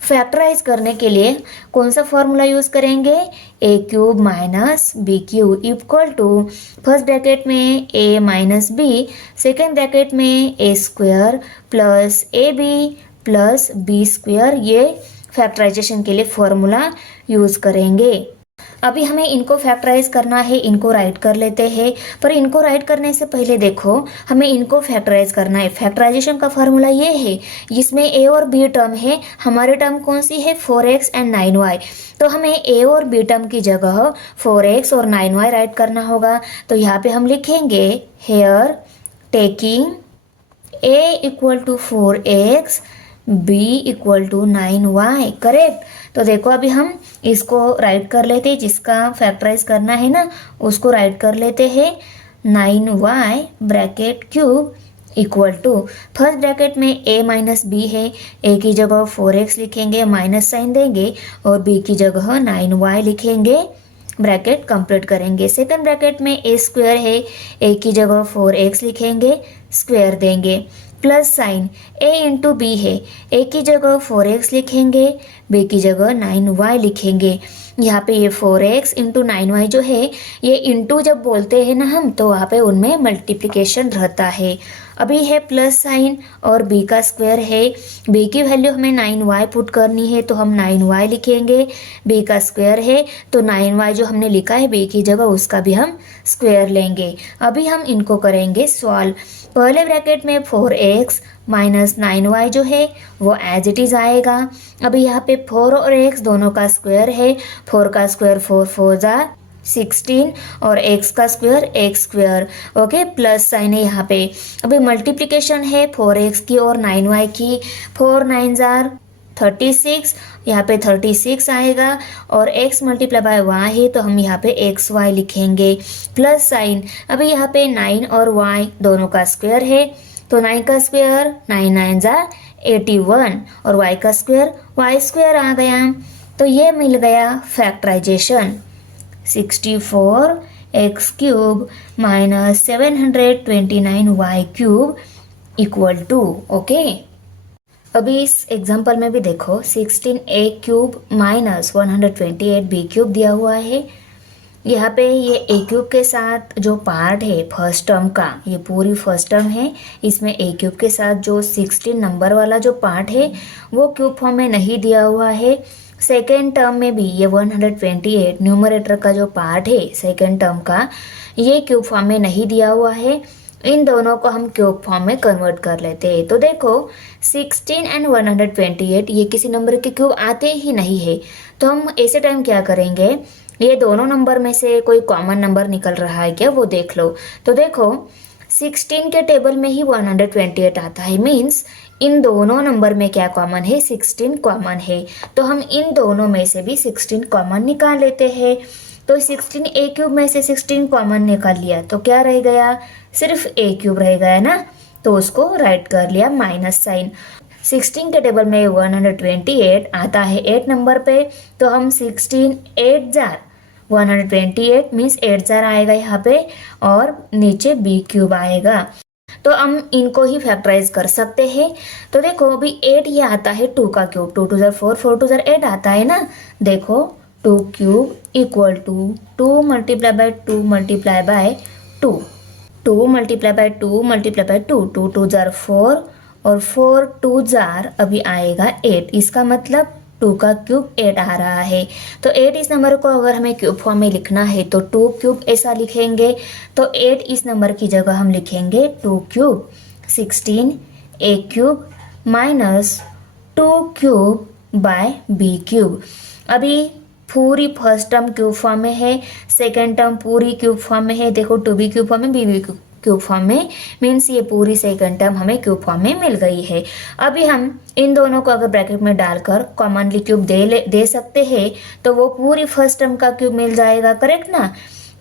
फैक्टराइज करने के लिए कौन सा फॉर्मूला यूज़ करेंगे, A cube minus B cube equal to first bracket में ए माइनस बी, सेकेंड ब्रैकेट में ए square plus A B plus B square. ये फैक्टराइजेशन के लिए फॉर्मूला यूज़ करेंगे। अभी हमें इनको फैक्टराइज करना है, इनको राइट कर लेते हैं। पर इनको राइट करने से पहले देखो हमें इनको फैक्टराइज करना है। फैक्टराइजेशन का फार्मूला ये है, जिसमें ए और बी टर्म है, हमारे टर्म कौन सी है 4x एंड 9y। तो हमें ए और बी टर्म की जगह 4x और 9y राइट करना होगा। तो यहाँ पे हम लिखेंगे here taking A equal to 4x b equal to 9y, correct. तो देखो अभी हम इसको राइट कर लेते हैं, जिसका फैक्टराइज करना है ना उसको राइट कर लेते हैं, 9y bracket cube equal to first bracket में a माइनस बी है, a की जगह 4x लिखेंगे, माइनस साइन देंगे और b की जगह 9y लिखेंगे, ब्रैकेट कंप्लीट करेंगे। सेकंड ब्रैकेट में a स्क्वायर है, a की जगह 4x लिखेंगे, स्क्वायर देंगे, plus sign a into B है, a की जगह 4x लिखेंगे, b की जगह 9y लिखेंगे। यहाँ पे ये 4x इंटू 9y जो है ये इंटू जब बोलते हैं ना हम, तो वहाँ पे उनमें मल्टीप्लिकेशन रहता है। अभी है प्लस साइन और b का स्क्वायर है, b की वैल्यू हमें 9y पुट करनी है तो हम 9y लिखेंगे, b का स्क्वायर है तो 9y जो हमने लिखा है b की जगह उसका भी हम स्क्वायर लेंगे। अभी हम इनको करेंगे सॉल्व। पहले ब्रैकेट में 4x माइनस 9y जो है वो एज इट इज़ आएगा। अभी यहाँ पे 4 और x दोनों का स्क्वायर है, 4 का स्क्वायर 4 4 ज़ा 16 और x का square x square, okay, plus sign है यहाँ पे। अभी मल्टीप्लिकेशन है 4x की और 9y की, 4 9 ज़ार 36, यहाँ पे 36 आएगा और x मल्टीप्लाई बाय y है तो हम यहाँ पे एक्स वाई लिखेंगे, प्लस साइन। अभी यहाँ पे 9 और y दोनों का स्क्वायर है तो 9 का स्क्वायर 9 9 ज़ा 81 और y का स्क्वायर y स्क्वायर आ गया। तो ये मिल गया factorization, 64x cube minus 729y cube equal to, okay. अभी इस एग्जांपल में भी देखो 16a cube minus 128b cube दिया हुआ है। यहाँ पे ये ए क्यूब के साथ जो पार्ट है फर्स्ट टर्म का, ये पूरी फर्स्ट टर्म है, इसमें ए क्यूब के साथ जो 16 नंबर वाला जो पार्ट है वो क्यूब फॉर्म में नहीं दिया हुआ है। सेकेंड टर्म में भी ये 128 न्यूमरेटर का जो पार्ट है सेकेंड टर्म का, ये क्यूब फॉर्म में नहीं दिया हुआ है। इन दोनों को हम क्यूब फॉर्म में कन्वर्ट कर लेते हैं। तो देखो 16 एंड 128 ये किसी नंबर के क्यूब आते ही नहीं है, तो हम ऐसे टाइम क्या करेंगे, ये दोनों नंबर में से कोई कॉमन नंबर निकल रहा है क्या वो देख लो। तो देखो 16 के टेबल में ही 128 आता है, मीन्स इन दोनों नंबर में क्या कॉमन है, 16 कॉमन है। तो हम इन दोनों में से भी 16 कॉमन निकाल लेते हैं। तो 16 ए क्यूब में से 16 कॉमन निकाल लिया तो क्या रह गया, सिर्फ ए क्यूब रह गया ना, तो उसको राइट कर लिया माइनस साइन। 16 के टेबल में 128 आता है 8 नंबर पे, तो हम 16 8 जार 128 मीन्स 8 जार आएगा यहाँ पे, और नीचे बी क्यूब आएगा। तो हम इनको ही फैक्टराइज कर सकते हैं। तो देखो अभी 8 ये आता है 2 का क्यूब, 2 2 जार 4 4 2 जार 8 आता है ना। देखो 2 cube equal to 2 multiply by 2 multiply by 2, 2 multiply by 2 multiply by 2, 2 2 जार 4 और 4 2 जार अभी आएगा 8। इसका मतलब 2 का क्यूब 8 आ रहा है। तो 8 इस नंबर को अगर हमें क्यूब फॉर्म में लिखना है तो 2 क्यूब ऐसा लिखेंगे। तो 8 इस नंबर की जगह हम लिखेंगे 2 cube 16 A cube minus 2 cube by B cube. अभी पूरी फर्स्ट टर्म क्यूब फॉर्म में है, सेकेंड टर्म पूरी क्यूब फॉर्म में है। देखो 2b क्यूब फॉर्म में, b क्यूब फॉर्म में, मीन्स ये पूरी सेकेंड टर्म हमें क्यूब फॉर्म में मिल गई है। अभी हम इन दोनों को अगर ब्रैकेट में डालकर कॉमनली क्यूब दे सकते हैं तो वो पूरी फर्स्ट टर्म का क्यूब मिल जाएगा, करेक्ट ना।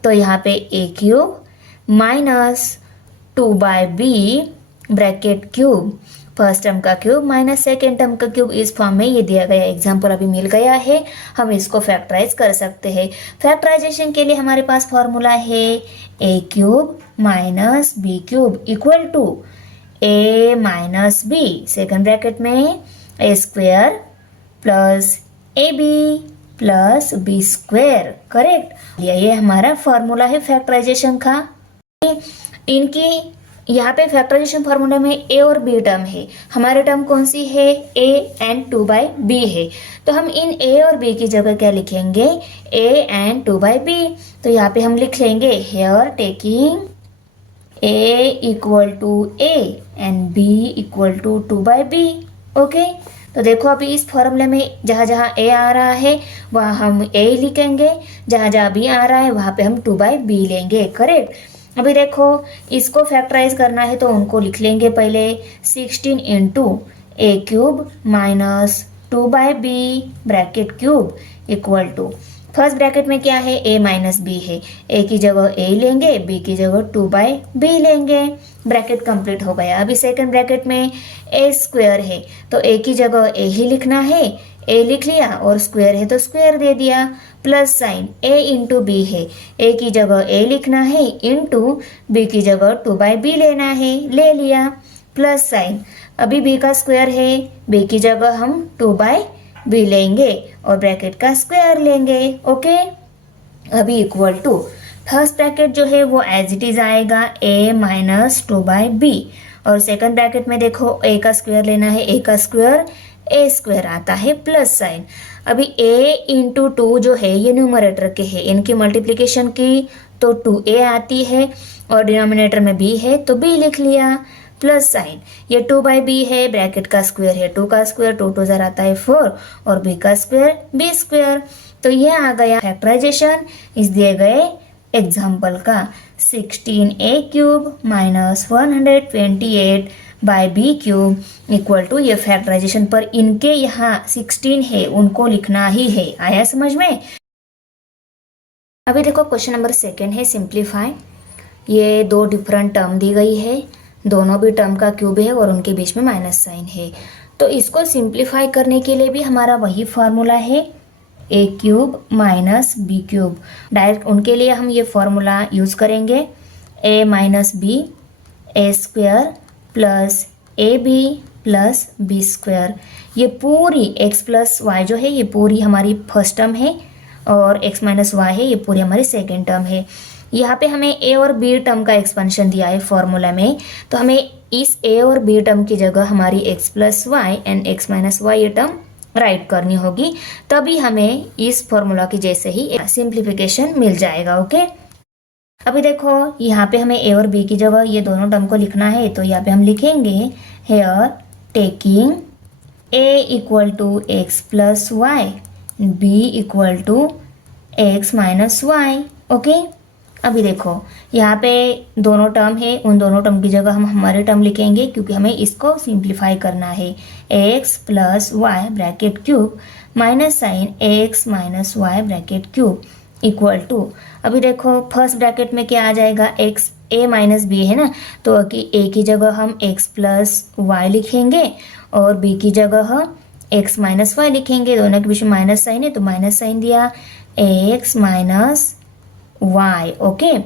तो यहाँ पे A cube minus 2 by B bracket cube, first term का क्यूब माइनस सेकेंड टर्म का क्यूब, इस फॉर्म में ये दिया गया एग्जाम्पल अभी मिल गया है। हम इसको फैक्टराइज कर सकते हैं। फैक्टराइजेशन के लिए हमारे पास फॉर्मूला है A cube minus B cube equal to A minus B, second bracket में A square plus A B plus B square, correct. ये हमारा फॉर्मूला है फैक्टराइजेशन का। इनकी यहाँ पे फैक्टराइजेशन फार्मूला में ए और बी टर्म है, हमारे टर्म कौन सी है, ए एंड 2 बाई बी है। तो हम इन ए और बी की जगह क्या लिखेंगे, ए एंड 2 बाई बी। तो यहाँ पे हम लिख लेंगे here taking A equal to A and B equal to 2 by B. Okay, तो देखो अभी इस फॉर्मूले में जहाँ जहाँ ए आ रहा है वहाँ हम ए लिखेंगे, जहाँ जहाँ बी आ रहा है वहाँ पे हम 2 बाई बी लेंगे, करेक्ट। अभी देखो इसको फैक्टराइज करना है तो उनको लिख लेंगे पहले 16 into A cube minus 2 by B bracket cube equal to, first bracket में क्या है, ए माइनस बी है, ए की जगह ए लेंगे, बी की जगह 2 बाई बी लेंगे, ब्रैकेट कंप्लीट हो गया। अभी सेकंड ब्रैकेट में ए स्क्वायर है तो ए की जगह ए ही लिखना है, ए लिख लिया, और स्क्वायर है तो स्क्वायर दे दिया, प्लस साइन ए इंटू बी है, ए की जगह ए लिखना है इंटू बी की जगह 2 बाई बी लेना है, ले लिया, प्लस साइन अभी बी का स्क्वायर है, बी की जगह हम 2 बाई बी लेंगे और ब्रैकेट का स्क्वायर लेंगे। ओके, अभी इक्वल टू फर्स्ट ब्रैकेट जो है वो एज इट इज आएगा ए माइनस 2 बाई बी, और सेकंड ब्रैकेट में देखो ए का स्क्वायर लेना है, ए का स्क्वायर ए स्क्वायर आता है प्लस साइन। अभी ए इंटू 2 जो है ये न्यूमरेटर के है, इनकी मल्टीप्लिकेशन की तो 2a आती है, और डिनोमिनेटर में b है तो b लिख लिया, प्लस साइन ये 2 बाई बी है, ब्रैकेट का स्क्वायर है 2 का स्क्वायर, 2 2 ज़र आता है 4 और b का स्क्वायर b स्क्वायर। तो ये आ गया फैक्टराइजेशन इस दिए गए एग्जाम्पल का, 16a cube minus 128 by B cube equal to, ये फैक्टराइजेशन पर इनके यहाँ 16 है उनको लिखना ही है। आया समझ में। अभी देखो क्वेश्चन नंबर सेकेंड है सिंप्लीफाई। ये 2 डिफरेंट टर्म दी गई है, दोनों भी टर्म का क्यूब है और उनके बीच में माइनस साइन है। तो इसको सिंप्लीफाई करने के लिए भी हमारा वही फार्मूला है A cube minus B cube, direct उनके लिए हम ये फार्मूला यूज़ करेंगे, A minus B A square plus A B plus B square. ये पूरी x प्लस वाई जो है ये पूरी हमारी फर्स्ट टर्म है, और x माइनस वाई है ये पूरी हमारी सेकेंड टर्म है। यहाँ पे हमें a और b टर्म का एक्सपेंशन दिया है फॉर्मूला में, तो हमें इस a और b टर्म की जगह हमारी x plus Y and x minus Y ये टर्म राइट करनी होगी, तभी हमें इस फॉर्मूला की जैसे ही सिंप्लीफिकेशन मिल जाएगा। ओके। अभी देखो यहाँ पे हमें ए और बी की जगह ये दोनों टर्म को लिखना है, तो यहाँ पे हम लिखेंगे here taking A equal to X plus Y, B equal to X minus Y. Okay, अभी देखो यहाँ पे दोनों टर्म है, उन दोनों टर्म की जगह हम हमारे टर्म लिखेंगे क्योंकि हमें इसको सिंप्लीफाई करना है। X plus Y bracket cube minus sign X minus Y bracket cube equal to, अभी देखो फर्स्ट ब्रैकेट में क्या आ जाएगा, एक्स ए माइनस बी है ना, तो कि ए की जगह हम एक्स प्लस वाई लिखेंगे और बी की जगह एक्स माइनस वाई लिखेंगे। दोनों के बीच में माइनस साइन है तो माइनस साइन दिया, x minus Y. Okay,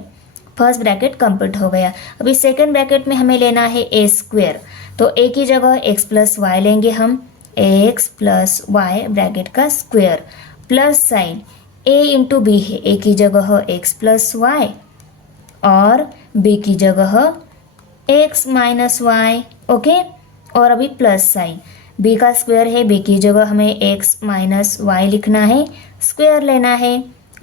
first bracket complete हो गया। अभी सेकंड ब्रैकेट में हमें लेना है ए स्क्वेयर, तो ए की जगह एक्स प्लस वाई लेंगे हम, एक्स प्लस वाई ब्रैकेट का स्क्वेयर प्लस साइन ए इंटू बी है, ए की जगह एक्स प्लस वाई और बी की जगह एक्स माइनस वाई। ओके, और अभी प्लस साइन बी का स्क्वायर है, बी की जगह हमें एक्स माइनस वाई लिखना है, स्क्वायर लेना है।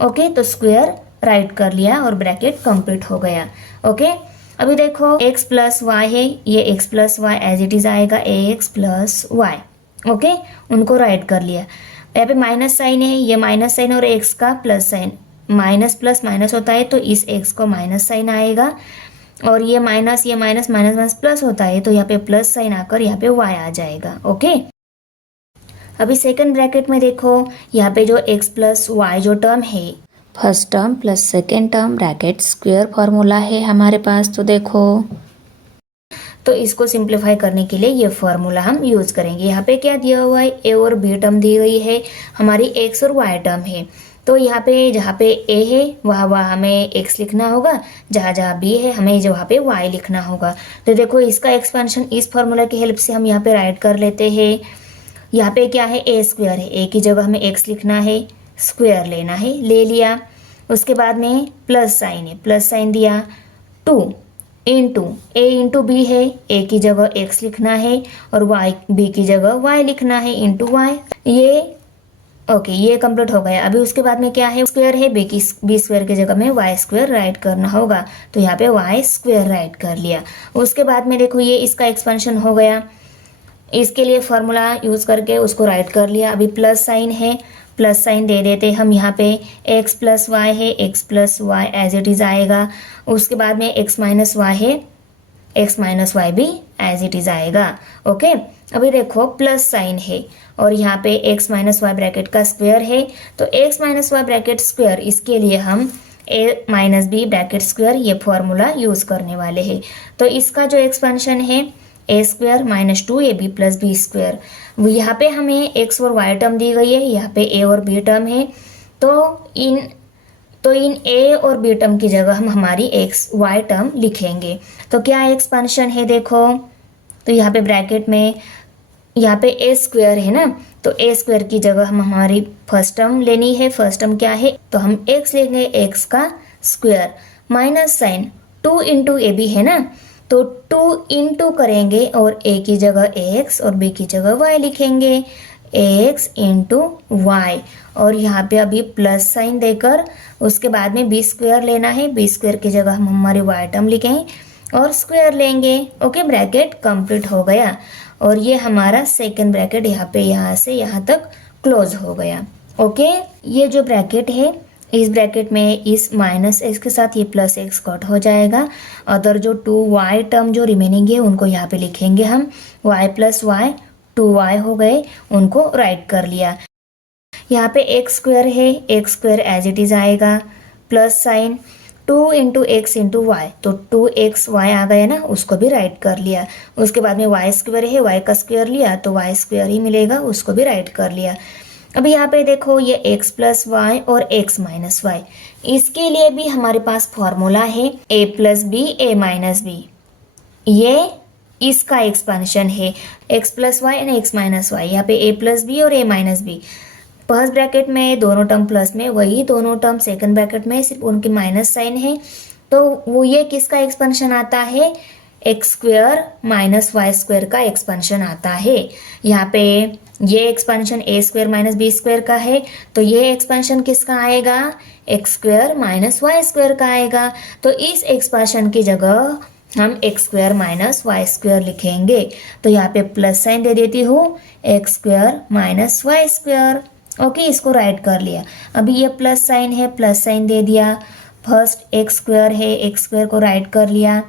ओके, तो स्क्वायर राइट कर लिया और ब्रैकेट कंप्लीट हो गया। ओके, अभी देखो एक्स प्लस वाई है, ये x plus y as it is आएगा एक्स प्लस वाई। ओके, उनको राइट कर लिया। यहाँ पे माइनस साइन है, ये माइनस साइन और एक्स का plus sign, minus plus minus होता है तो इस एक्स को माइनस साइन आएगा, और ये माइनस माइनस माइनस प्लस होता है तो यहाँ पे प्लस साइन आकर यहाँ पे वाई आ जाएगा। ओके, अभी सेकंड ब्रैकेट में देखो यहाँ पे जो एक्स प्लस वाई जो टर्म है, first term plus second term bracket square formula है हमारे पास, तो देखो तो इसको सिंप्लीफाई करने के लिए ये फॉर्मूला हम यूज करेंगे। यहाँ पे क्या दिया हुआ है, ए और बी टर्म दी गई है, हमारी एक्स और वाई टर्म है, तो यहाँ पे जहाँ पे ए है वहाँ हमें एक्स लिखना होगा, जहाँ जहाँ बी है हमें जो वहाँ पे वाई लिखना होगा। तो देखो इसका एक्सपेंशन इस फॉर्मूला की हेल्प से हम यहाँ पे राइट कर लेते हैं। यहाँ पे क्या है, ए स्क्वायर है, ए की जगह हमें एक्स लिखना है, स्क्वायर लेना है, ले लिया। उसके बाद में प्लस साइन है, प्लस साइन दिया, to into A into B है, ए की जगह एक्स लिखना है और वाई बी की जगह वाई लिखना है इंटू वाई। ये ओके, ये कंप्लीट हो गया। अभी उसके बाद में क्या है, स्क्वायर है, बी स्क्वायर की जगह में वाई स्क्वायर राइट करना होगा, तो यहाँ पे वाई स्क्वायर राइट कर लिया। उसके बाद में देखो ये इसका एक्सपेंशन हो गया, इसके लिए फॉर्मूला यूज करके उसको राइट कर लिया। अभी प्लस साइन है, प्लस साइन दे देते हम यहाँ पे, एक्स प्लस वाई है, x plus y as it is आएगा। उसके बाद में एक्स माइनस वाई है, एक्स माइनस वाई भी एज इट इज आएगा। ओके, अभी देखो प्लस साइन है और यहाँ पे एक्स माइनस वाई ब्रैकेट का स्क्वायर है, तो x minus Y bracket square, इसके लिए हम a minus b bracket square ये फॉर्मूला यूज करने वाले हैं। तो इसका जो एक्सपेंशन है A square minus two A B plus B square, यहाँ पे हमें एक्स और वाई टर्म दी गई है, यहाँ पे ए और बी टर्म है, तो इन ए और बी टर्म की जगह हम हमारी एक्स वाई टर्म लिखेंगे। तो क्या एक्सपेंशन है देखो, तो यहाँ पे ब्रैकेट में यहाँ पे ए स्क्वायर है ना, तो ए स्क्वायर की जगह हम हमारी फर्स्ट टर्म लेनी है। फर्स्ट टर्म क्या है, तो हम एक्स लेंगे, एक्स का square minus sign two into a b है ना, तो टू इंटू करेंगे और ए की जगह एक्स और बी की जगह वाई लिखेंगे, एक्स इंटू वाई, और यहाँ पे अभी प्लस साइन देकर उसके बाद में बी स्क्वायर लेना है, बी स्क्वायर की जगह हम हमारी वाई टर्म लिखेंगे और स्क्वायर लेंगे। ओके, ब्रैकेट कंप्लीट हो गया और ये हमारा सेकंड ब्रैकेट यहाँ पे यहाँ से यहाँ तक क्लोज हो गया। ओके, ये जो ब्रैकेट है, इस ब्रैकेट में इस माइनस एक्स के साथ ये प्लस एक्स कट हो जाएगा। अदर जो टू वाई टर्म जो रिमेनिंग है उनको यहाँ पे लिखेंगे हम, y plus y, two y हो गए, उनको राइट कर लिया। यहाँ पे एक्स स्क्वायर है, x square as it is आएगा, plus sign two into x into y, तो टू एक्स वाई आ गया ना, उसको भी राइट कर लिया। उसके बाद में वाई स्क्वायर है, वाई का स्क्वायर लिया तो वाई स्क्वायर ही मिलेगा, उसको भी राइट कर लिया। अब यहाँ पे देखो ये x प्लस वाई और x माइनस वाई, इसके लिए भी हमारे पास फॉर्मूला है a plus b a minus b, ये इसका एक्सपेंशन है x plus Y and x minus y. यहाँ पे a प्लस बी और a minus B, first bracket में दोनों टर्म प्लस में, वही दोनों टर्म सेकंड ब्रैकेट में सिर्फ उनकी माइनस साइन है, तो वो ये किसका एक्सपेंशन आता है, x square minus y square का एक्सपेंशन आता है। यहाँ पे ये expansion a square minus b square का है, तो ये एक्सपेंशन किसका आएगा, x square minus y square का आएगा। तो इस एक्सपेंशन की जगह हम x square minus y square लिखेंगे। तो यहाँ पे प्लस साइन दे देती हूँ, x square minus y square. Okay, इसको राइट कर लिया। अभी ये प्लस साइन है, प्लस साइन दे दिया। फर्स्ट एक्स स्क्वायर है, एक्स स्क्वायर को राइट कर लिया।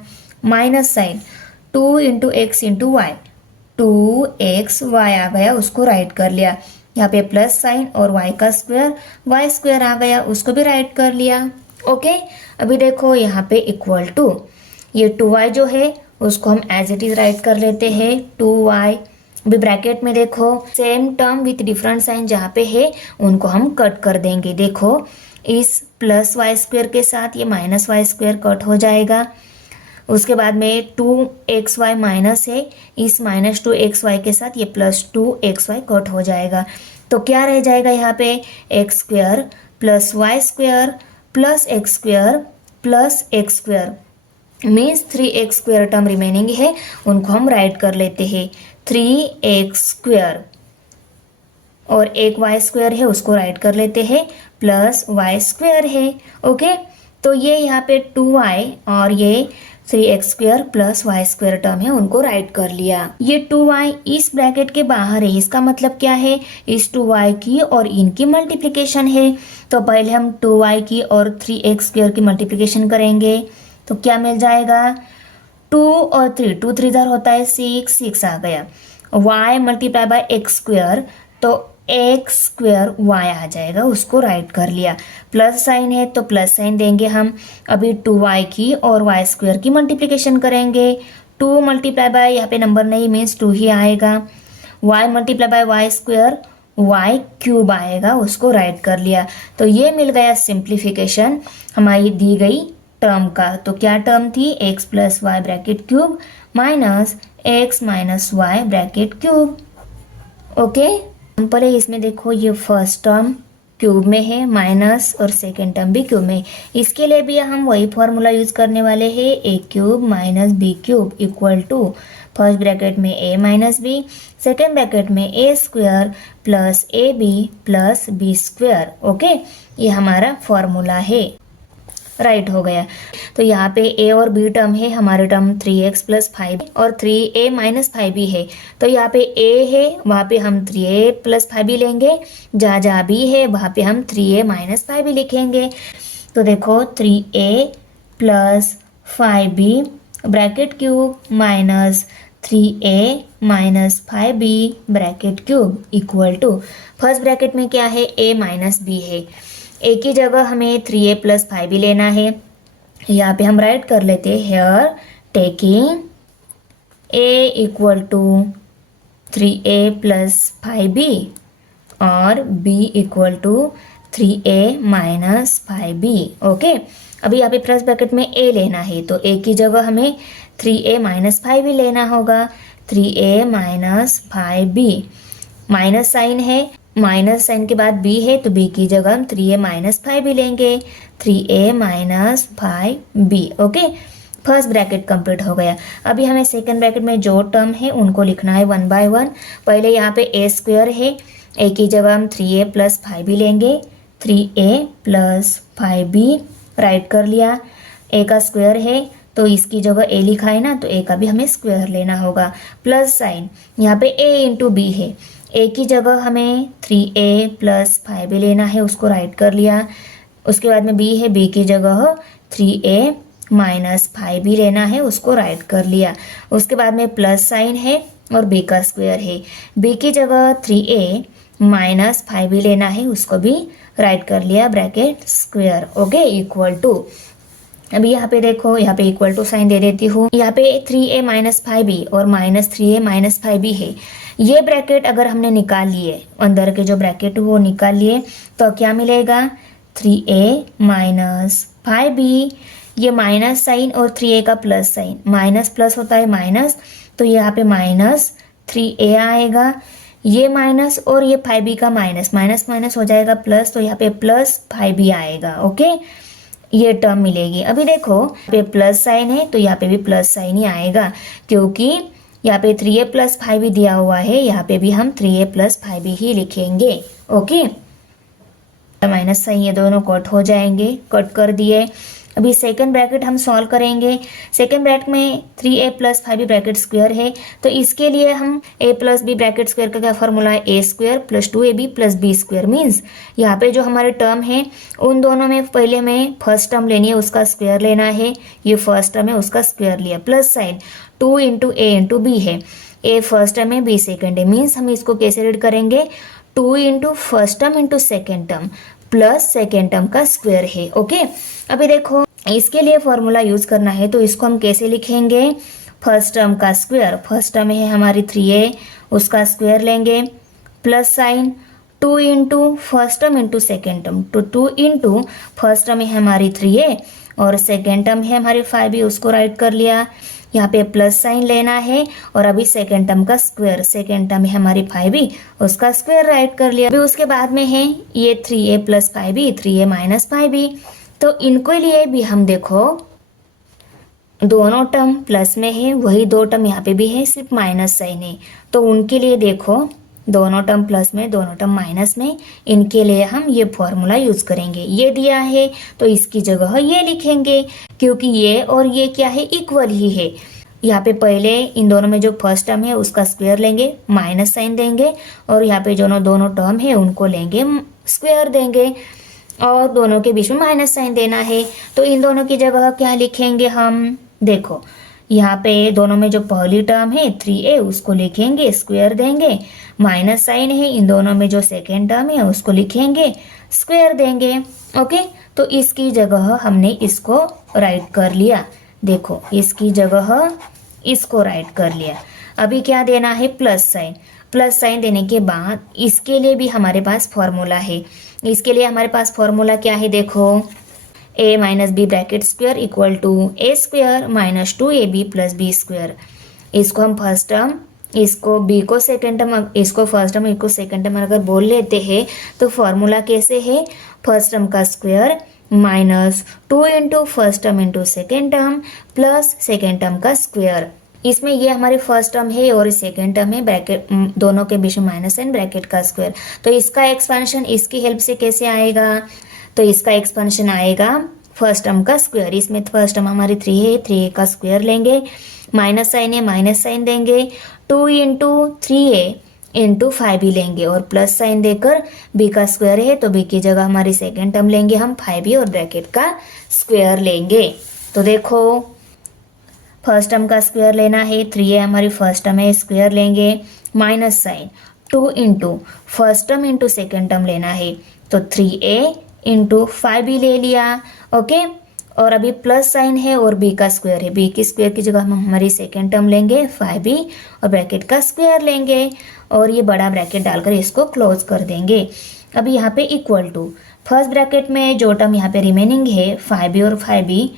Minus sign 2 into x into y, 2xy आ गया, उसको राइट कर लिया। यहाँ पे प्लस साइन और y का स्क्वायर, y स्क्वायर आ गया, उसको भी राइट कर लिया। ओके, अभी देखो यहाँ पे इक्वल टू ये 2y जो है उसको हम एज इट इज राइट कर लेते हैं 2y। अभी ब्रैकेट में देखो same term with different sign जहाँ पे है उनको हम कट कर देंगे। देखो इस प्लस वाई स्क्वायर के साथ ये माइनस वाई स्क्वायर कट हो जाएगा। उसके बाद में 2xy माइनस है, इस माइनस 2xy के साथ ये प्लस 2xy कट हो जाएगा। तो क्या रह जाएगा यहाँ पे, x square plus y square plus x square plus x square means 3x square term remaining है, उनको हम राइट कर लेते हैं 3x स्क्वायर, और एक वाई स्क्वायर है उसको राइट कर लेते हैं प्लस वाई स्क्वायर है। ओके, तो ये यहाँ पे 2y और ये 3x square plus y square term है, उनको राइट कर लिया। ये 2y इस ब्रैकेट के बाहर है, इसका मतलब क्या है, इस 2y की और इनकी मल्टीप्लिकेशन है। तो पहले हम 2y की और 3x स्क्वायर की मल्टीप्लिकेशन करेंगे, तो क्या मिल जाएगा, 2 और 3, 2 3 जार होता है 6, 6 आ गया। y multiply bye x square, तो एक्स स्क्वायर वाई आ जाएगा, उसको राइट कर लिया। प्लस साइन है तो प्लस साइन देंगे हम। अभी 2y की और वाई स्क्वायर की मल्टीप्लिकेशन करेंगे, 2 मल्टीप्लाई बाय, यहाँ पे नंबर नहीं मीन्स 2 ही आएगा। y multiply by y square, y cube आएगा, उसको राइट कर लिया। तो ये मिल गया सिंप्लीफिकेशन हमारी दी गई टर्म का। तो क्या टर्म थी, x plus Y bracket cube minus x minus Y bracket cube. Okay, simple है। इसमें देखो ये फर्स्ट टर्म क्यूब में है माइनस और सेकेंड टर्म भी क्यूब में। इसके लिए भी हम वही फॉर्मूला यूज करने वाले हैं, a cube minus B cube equal to first bracket में ए माइनस बी, सेकेंड ब्रैकेट में ए square plus A B plus B square. Okay, ये हमारा फॉर्मूला है, राइट हो गया। तो यहाँ पे a और b टर्म है, हमारे टर्म 3x प्लस 5 और 3a माइनस 5b है। तो यहाँ पे a है, वहाँ पे हम 3a प्लस 5b लेंगे, जहाँ जहाँ b है वहाँ पे हम 3a माइनस 5b लिखेंगे। तो देखो 3a plus 5b bracket cube minus 3a minus 5b bracket cube equal to first bracket में क्या है, a माइनस b है, a की जगह हमें 3a प्लस 5b लेना है। यहाँ पे हम राइट कर लेते हैं here taking a equal to 3a plus 5b और b equal to 3a minus 5b। Okay, अभी यहाँ पे फर्स्ट ब्रैकेट में a लेना है, तो a की जगह हमें 3a माइनस 5b लेना होगा, 3a minus 5b। Minus sign है, माइनस साइन के बाद b है, तो b की जगह हम 3a माइनस 5b लेंगे, 3a minus 5b। Okay, first bracket complete हो गया। अभी हमें सेकंड ब्रैकेट में जो टर्म है उनको लिखना है 1 बाय 1। पहले यहाँ पे a स्क्वायर है, a की जगह हम 3a प्लस 5b लेंगे, 3a प्लस 5b राइट कर लिया। a का स्क्वायर है तो इसकी जगह a लिखा है ना, तो a का भी हमें स्क्वायर लेना होगा। प्लस साइन, यहाँ पे a इंटू b है, a की जगह हमें 3a प्लस 5b लेना है, उसको राइट कर लिया। उसके बाद में b है, b की जगह 3a माइनस 5b लेना है, उसको राइट कर लिया। उसके बाद में प्लस साइन है और b का स्क्वायर है, b की जगह 3a माइनस 5b लेना है, उसको भी राइट कर लिया bracket square. Okay, equal to, अभी यहाँ पे देखो, यहाँ पे इक्वल टू साइन दे देती हूँ। यहाँ पे 3a माइनस 5b और माइनस 3a माइनस 5b है। ये ब्रैकेट अगर हमने निकाल लिए, अंदर के जो ब्रैकेट वो निकाल लिए, तो क्या मिलेगा, 3a माइनस 5b, ये माइनस साइन और 3a का प्लस साइन, माइनस प्लस होता है माइनस, तो यहाँ पे माइनस 3a आएगा, ये माइनस और ये 5b का माइनस, माइनस माइनस हो जाएगा प्लस, तो यहाँ पे प्लस 5b आएगा। ओके, ये टर्म मिलेगी। अभी देखो पे प्लस साइन है तो यहाँ पे भी प्लस साइन ही आएगा, क्योंकि यहाँ पे 3a प्लस 5b दिया हुआ है, यहाँ पे भी हम 3a प्लस 5b ही लिखेंगे। ओके, माइनस साइन ये दोनों कट हो जाएंगे, कट कर दिए। अभी सेकंड ब्रैकेट हम सॉल्व करेंगे। सेकंड ब्रैकेट में 3a plus 5b bracket square है, तो इसके लिए हम a plus b bracket square का क्या फॉर्मूला है, a square plus 2ab plus b square. Means यहाँ पे जो हमारे टर्म है उन दोनों में पहले हमें फर्स्ट टर्म लेनी है, उसका स्क्वायर लेना है। ये फर्स्ट टर्म है, उसका स्क्वायर लिया, plus sign 2 into a into b है। a फर्स्ट टर्म है, b सेकेंड है। मीन्स हम इसको कैसे रीड करेंगे, 2 into first term into second term plus second term का स्क्वायर है। ओके, अभी देखो इसके लिए फॉर्मूला यूज करना है, तो इसको हम कैसे लिखेंगे, फर्स्ट टर्म का स्क्वायर, फर्स्ट टर्म है हमारी 3a, उसका स्क्वायर लेंगे, plus sign 2 into first term into second term, तो 2 इंटू फर्स्ट टर्म है हमारी 3a और सेकेंड टर्म है हमारी 5b, उसको राइट कर लिया। यहाँ पे प्लस साइन लेना है और अभी सेकेंड टर्म का स्क्वायर, सेकेंड टर्म है हमारी 5b, उसका स्क्वायर राइट कर लिया। अभी उसके बाद में है ये 3a plus 5b, 3a minus 5b, तो इनको लिए भी हम देखो दोनों टर्म प्लस में है, वही दो टर्म यहाँ पे भी है, सिर्फ माइनस साइन है, तो उनके लिए देखो दोनों टर्म प्लस में, दोनों टर्म माइनस में, इनके लिए हम ये फॉर्मूला यूज करेंगे। ये दिया है तो इसकी जगह ये लिखेंगे, क्योंकि ये और ये क्या है, इक्वल ही है। यहाँ पे पहले इन दोनों में जो फर्स्ट टर्म है उसका स्क्वायर लेंगे, माइनस साइन देंगे, और यहाँ पे जो दोनों टर्म है उनको लेंगे, स्क्वायर देंगे, और दोनों के बीच में माइनस साइन देना है। तो इन दोनों की जगह क्या लिखेंगे हम, देखो यहाँ पे दोनों में जो पहली टर्म है 3a उसको लिखेंगे, स्क्वायर देंगे, माइनस साइन है, इन दोनों में जो सेकेंड टर्म है उसको लिखेंगे, स्क्वायर देंगे। ओके, तो इसकी जगह हमने इसको राइट कर लिया, देखो इसकी जगह इसको राइट कर लिया। अभी क्या देना है, प्लस साइन, प्लस साइन देने के बाद इसके लिए भी हमारे पास फॉर्मूला है। इसके लिए हमारे पास फॉर्मूला क्या है, देखो a minus b bracket square equal to a square minus 2ab plus b square. इसको हम फर्स्ट टर्म, इसको b को सेकेंड टर्म, इसको फर्स्ट टर्म, इसको सेकेंड टर्म अगर बोल लेते हैं तो फॉर्मूला कैसे है, फर्स्ट टर्म का square minus 2 into first term into second term plus second term का स्क्वायर। इसमें ये हमारे फर्स्ट टर्म है और सेकेंड टर्म है, ब्रैकेट दोनों के बीच में माइनस एंड ब्रैकेट का स्क्वायर। तो इसका एक्सपेंशन इसकी हेल्प से कैसे आएगा, तो इसका एक्सपेंशन आएगा फर्स्ट टर्म का स्क्वायर। इसमें फर्स्ट टर्म हमारी 3 है, 3a का स्क्वायर लेंगे, माइनस साइन है, माइनस साइन देंगे, 2 इंटू 3a इंटू 5b लेंगे, और प्लस साइन देकर b का स्क्वायर है तो b की जगह हमारी सेकेंड टर्म लेंगे हम 5b और ब्रैकेट का स्क्वायर लेंगे। तो देखो फर्स्ट टर्म का स्क्वायर लेना है, 3a हमारी फर्स्ट टर्म है, स्क्वायर लेंगे, minus sign 2 into first term into second term लेना है, तो 3a इंटू 5b ले लिया। ओके, और अभी प्लस साइन है और b का स्क्वायर है, b की स्क्वायर की जगह हम हमारी सेकेंड टर्म लेंगे 5b और ब्रैकेट का स्क्वायर लेंगे, और ये बड़ा ब्रैकेट डालकर इसको क्लोज कर देंगे। अभी यहाँ पे इक्वल टू फर्स्ट ब्रैकेट में जो टर्म यहाँ पे रिमेनिंग है 5b और 5b,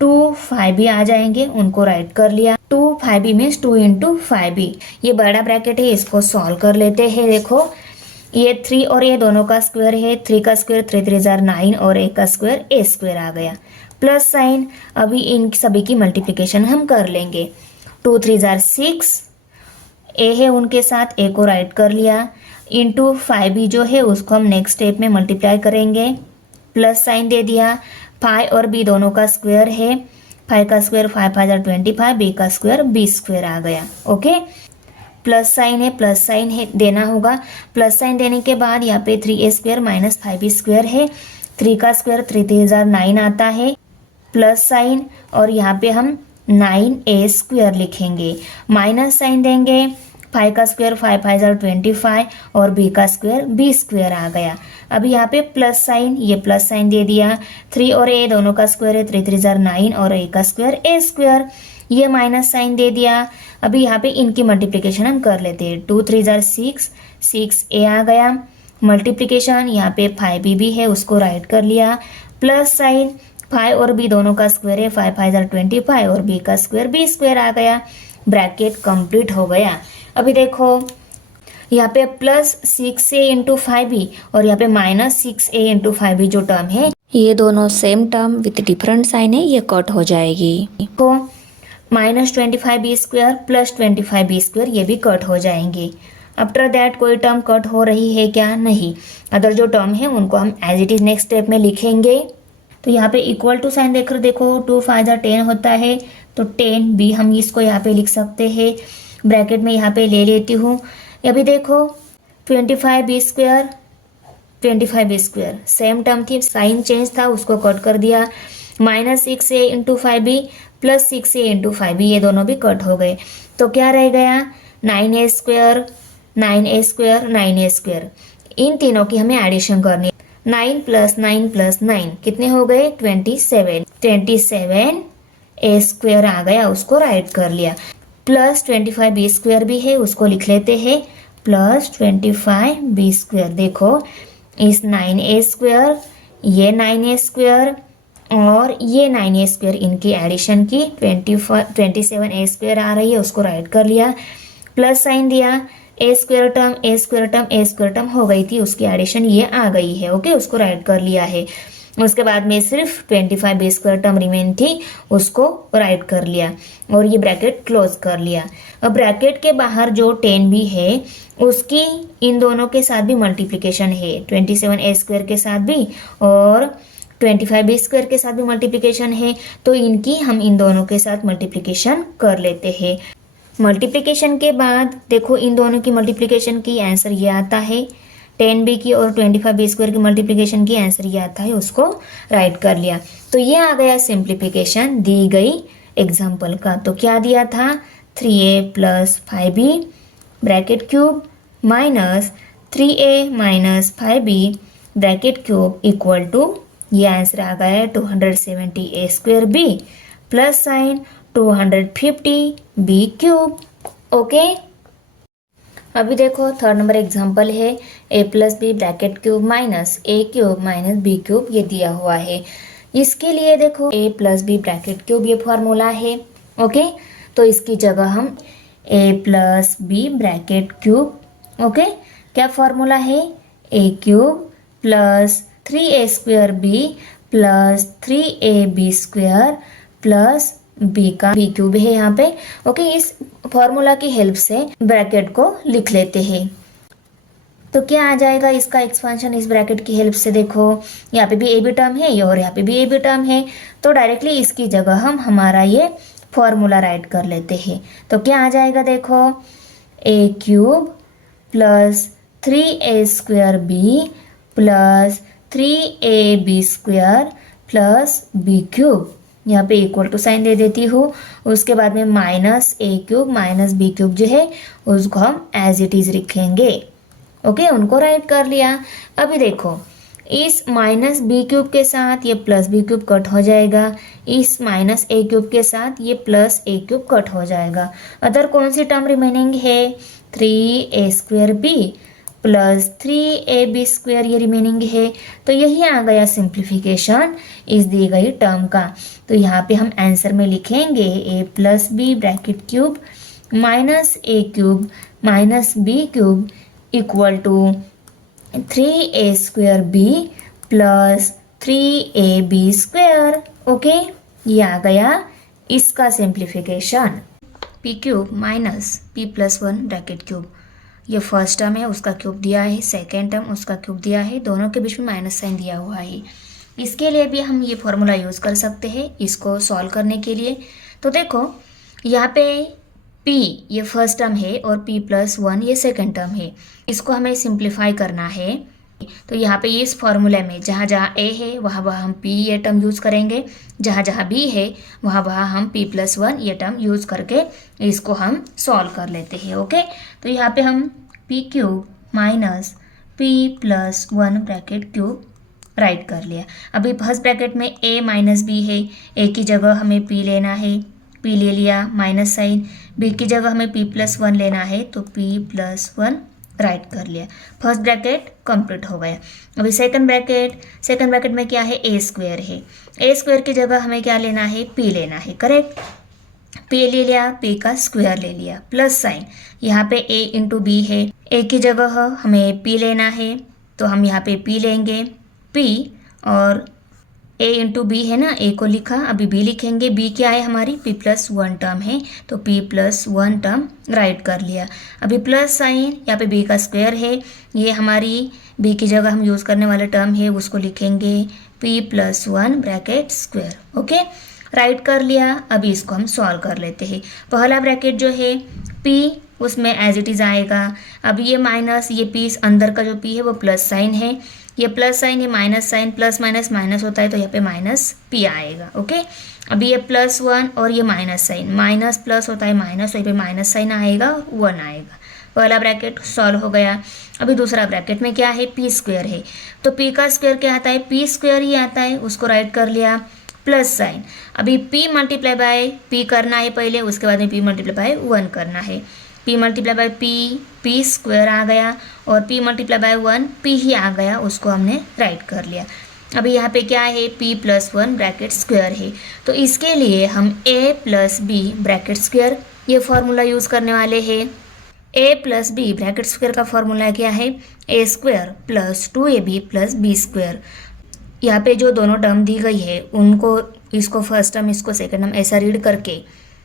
2 5b आ जाएंगे, उनको राइट कर लिया। 2 5b मीन्स 2 इंटू 5b, ये बड़ा ब्रैकेट है, इसको सॉल्व कर लेते हैं। देखो ये 3 और ये दोनों का स्क्वायर है, 3 का स्क्वायर 3 3 जार 9 और a का स्क्वायर a स्क्वायर आ गया, प्लस साइन। अभी इन सभी की मल्टीप्लिकेशन हम कर लेंगे, 2 3 जार 6, a है उनके साथ, a को राइट कर लिया, इंटू 5b जो है उसको हम नेक्स्ट स्टेप में मल्टीप्लाई करेंगे, प्लस साइन दे दिया, 5 और b दोनों का स्क्वायर है, 5 का स्क्वायर 5 5 जार 25, b का स्क्वायर b स्क्वायर आ गया। ओके, प्लस साइन है, प्लस साइन है देना होगा, प्लस साइन देने के बाद यहाँ पे 3a square minus 5b square है, 3 का स्क्वायर 3 3 जार 9 आता है, प्लस साइन, और यहाँ पे हम 9a स्क्वायर लिखेंगे, माइनस साइन देंगे, 5 का स्क्वायर 5 5 जार 25 और b का स्क्वायर b स्क्वायर आ गया। अभी यहाँ पे प्लस साइन, ये प्लस साइन दे दिया, 3 और a दोनों का स्क्वायर है, 3 3 जार 9 और a का स्क्वायर a स्क्वायर, ये माइनस साइन दे दिया। अभी यहाँ पे इनकी मल्टीप्लिकेशन हम कर लेते हैं, 2 3 जार 6, 6a आ गया, मल्टीप्लिकेशन यहाँ पे 5b भी है, उसको राइट कर लिया, प्लस साइन, 5 और b दोनों का स्क्वायर है, 5 5 जार 25 और b का स्क्वायर b स्क्वायर आ गया, ब्रैकेट कंप्लीट हो गया। अभी देखो यहाँ पे प्लस 6a इंटू 5b और यहाँ पे माइनस 6a इंटू 5b जो टर्म है, ये दोनों same term with different sign है, ये कट हो जाएगी। तो -25b² प्लस 25b², ये भी कट हो जाएंगे। आफ्टर दैट कोई टर्म कट हो रही है क्या? नहीं। अदर जो टर्म है उनको हम as it is next step में लिखेंगे। तो यहाँ पे इक्वल टू साइन देख देखो, 2 5 10 होता है, तो 10 भी हम इसको यहाँ पे लिख सकते हैं। ब्रैकेट में यहाँ पे ले लेती हूँ। अभी देखो 25b² 25b² सेम टर्म थी, साइन चेंज था, उसको कट कर दिया। -6a into 5b plus 6a into 5b, ये दोनों भी कट हो गए। तो क्या रह गया? 9a² 9a², 9a²। इन तीनों की हमें एडिशन करनी। 9 प्लस 9 प्लस 9 कितने हो गए? 27। 27a² आ गया, उसको राइट कर लिया। प्लस 25b² भी है, उसको लिख लेते हैं, प्लस 25b²। देखो इस 9a², ये 9a² और ये 9a², इनकी एडिशन की 27a² आ रही है, उसको राइट कर लिया। प्लस साइन दिया, a² term a² term a² term हो गई थी, उसकी एडिशन ये आ गई है। ओके, उसको राइट कर लिया है। उसके बाद में सिर्फ 25b² टर्म रिमेन थी, उसको राइट कर लिया और ये ब्रैकेट क्लोज कर लिया। अब ब्रैकेट के बाहर जो 10 भी है उसकी इन दोनों के साथ भी मल्टीप्लिकेशन है, 27a² के साथ भी और 25b² के साथ भी मल्टीप्लिकेशन है। तो इनकी हम इन दोनों के साथ मल्टीप्लिकेशन कर लेते हैं। मल्टीप्लिकेशन के बाद देखो इन दोनों की मल्टीप्लिकेशन की आंसर ये आता है, 10b की और 25b² की मल्टीप्लिकेशन की आंसर ये आता है, उसको राइट कर लिया। तो ये आ गया सिंप्लीफिकेशन दी गई एग्जाम्पल का। तो क्या दिया था? 3a plus 5b bracket cube minus 3a minus 5b bracket cube equal to, ये आंसर आ गया है 270a²b plus sign 250b³। Okay, अभी देखो थर्ड नंबर एग्जांपल है, a plus b bracket cube minus a³ minus b³, ये दिया हुआ है। इसके लिए देखो a plus b bracket cube ये फॉर्मूला है। ओके, तो इसकी जगह हम a plus b bracket cube, okay, क्या फॉर्मूला है? a³ plus 3a² plus 3ab² plus b³ है यहाँ पे। ओके, इस फॉर्मूला की हेल्प से ब्रैकेट को लिख लेते हैं। तो क्या आ जाएगा इसका एक्सपेंशन इस ब्रैकेट की हेल्प से? देखो यहाँ पे भी ए बी टर्म है और यहाँ पे भी ए बी टर्म है, तो डायरेक्टली इसकी जगह हम हमारा ये फॉर्मूला राइट कर लेते हैं। तो क्या आ जाएगा? देखो a³ plus 3a² plus 3ab² plus b³, यहाँ पे इक्वल टू साइन दे देती हूँ। उसके बाद में -a³ माइनस b³ जो है उसको हम एज इट इज लिखेंगे। ओके, उनको राइट कर लिया। अभी देखो इस -b³ के साथ ये प्लस b³ कट हो जाएगा, इस -a³ के साथ ये प्लस a³ कट हो जाएगा। अदर कौन सी टर्म रिमेनिंग है? 3a² प्लस 3ab² ये रिमेनिंग है। तो यही आ गया सिंप्लीफिकेशन इस दी गई टर्म का। तो यहाँ पे हम आंसर में लिखेंगे a plus b bracket cube minus a³ minus b³ equal to 3a² plus 3ab²। Okay, ये आ गया इसका simplification. p³ minus p plus 1 bracket cube, ये फर्स्ट टर्म है उसका क्यूब दिया है, सेकेंड टर्म उसका क्यूब दिया है, दोनों के बीच में माइनस साइन दिया हुआ है। इसके लिए भी हम ये फॉर्मूला यूज़ कर सकते हैं इसको सॉल्व करने के लिए। तो देखो यहाँ पे p ये फर्स्ट टर्म है और p प्लस 1 ये सेकेंड टर्म है, इसको हमें सिंप्लीफाई करना है। तो यहाँ पे इस फॉर्मूले में जहाँ जहाँ a है वहाँ वहाँ हम p ये टर्म यूज़ करेंगे, जहाँ जहाँ b है वहाँ वहाँ हम p प्लस 1 ये टर्म यूज़ करके इसको हम सॉल्व कर लेते हैं। ओके, तो यहाँ पे हम p³ minus p plus 1 bracket cube right कर लिया। अभी फर्स्ट ब्रैकेट में a माइनस b है, a की जगह हमें p लेना है, p ले लिया माइनस साइन, b की जगह हमें p प्लस 1 लेना है तो p प्लस 1 राइट कर लिया। फर्स्ट ब्रैकेट कंप्लीट हो गया। अभी सेकंड ब्रैकेट में क्या है? a² है, a² की जगह हमें क्या लेना है? p लेना है, करेक्ट। p ले लिया, p का स्क्वायर ले लिया, प्लस साइन, यहाँ पे a इंटू b है, a की जगह हमें p लेना है तो हम यहाँ पे p लेंगे, p और ए इंटू बी है ना, ए को लिखा, अभी बी लिखेंगे। बी क्या है हमारी, पी प्लस वन टर्म है, तो P plus one term write कर लिया। अभी प्लस साइन, यहाँ पे बी का स्क्वायर है, ये हमारी बी की जगह हम यूज़ करने वाले टर्म है, उसको लिखेंगे P plus one bracket square. Okay, right कर लिया। अभी इसको हम सॉल्व कर लेते हैं। पहला ब्रैकेट जो है पी, उसमें एज इट इज़ आएगा। अब ये माइनस, ये पी अंदर का जो पी है वो प्लस साइन है, ये प्लस साइन, ये minus sign, plus minus minus होता है, तो यहाँ पे माइनस पी आएगा। ओके, अभी ये प्लस वन और ये माइनस साइन, माइनस प्लस होता है माइनस, तो यहाँ पे माइनस साइन आएगा, वन आएगा। पहला ब्रैकेट सॉल्व हो गया। अभी दूसरा ब्रैकेट में क्या है, पी स्क्वायर है, तो पी का स्क्वायर क्या आता है, पी स्क्वायर ही आता है, उसको राइट कर लिया। प्लस साइन, अभी p मल्टीप्लाई बाय p करना है पहले, उसके बाद में p मल्टीप्लाई बाय वन करना है। p multiply by p square आ गया, और p multiply by one p ही आ गया, उसको हमने राइट कर लिया। अभी यहाँ पे क्या है, p plus one bracket square है, तो इसके लिए हम a plus b bracket square ये फॉर्मूला यूज़ करने वाले हैं। a plus b bracket square का फॉर्मूला क्या है, a square plus 2ab plus B square. यहाँ पे जो दोनों टर्म दी गई है उनको, इसको फर्स्ट टर्म, इसको सेकंड टर्म, ऐसा रीड करके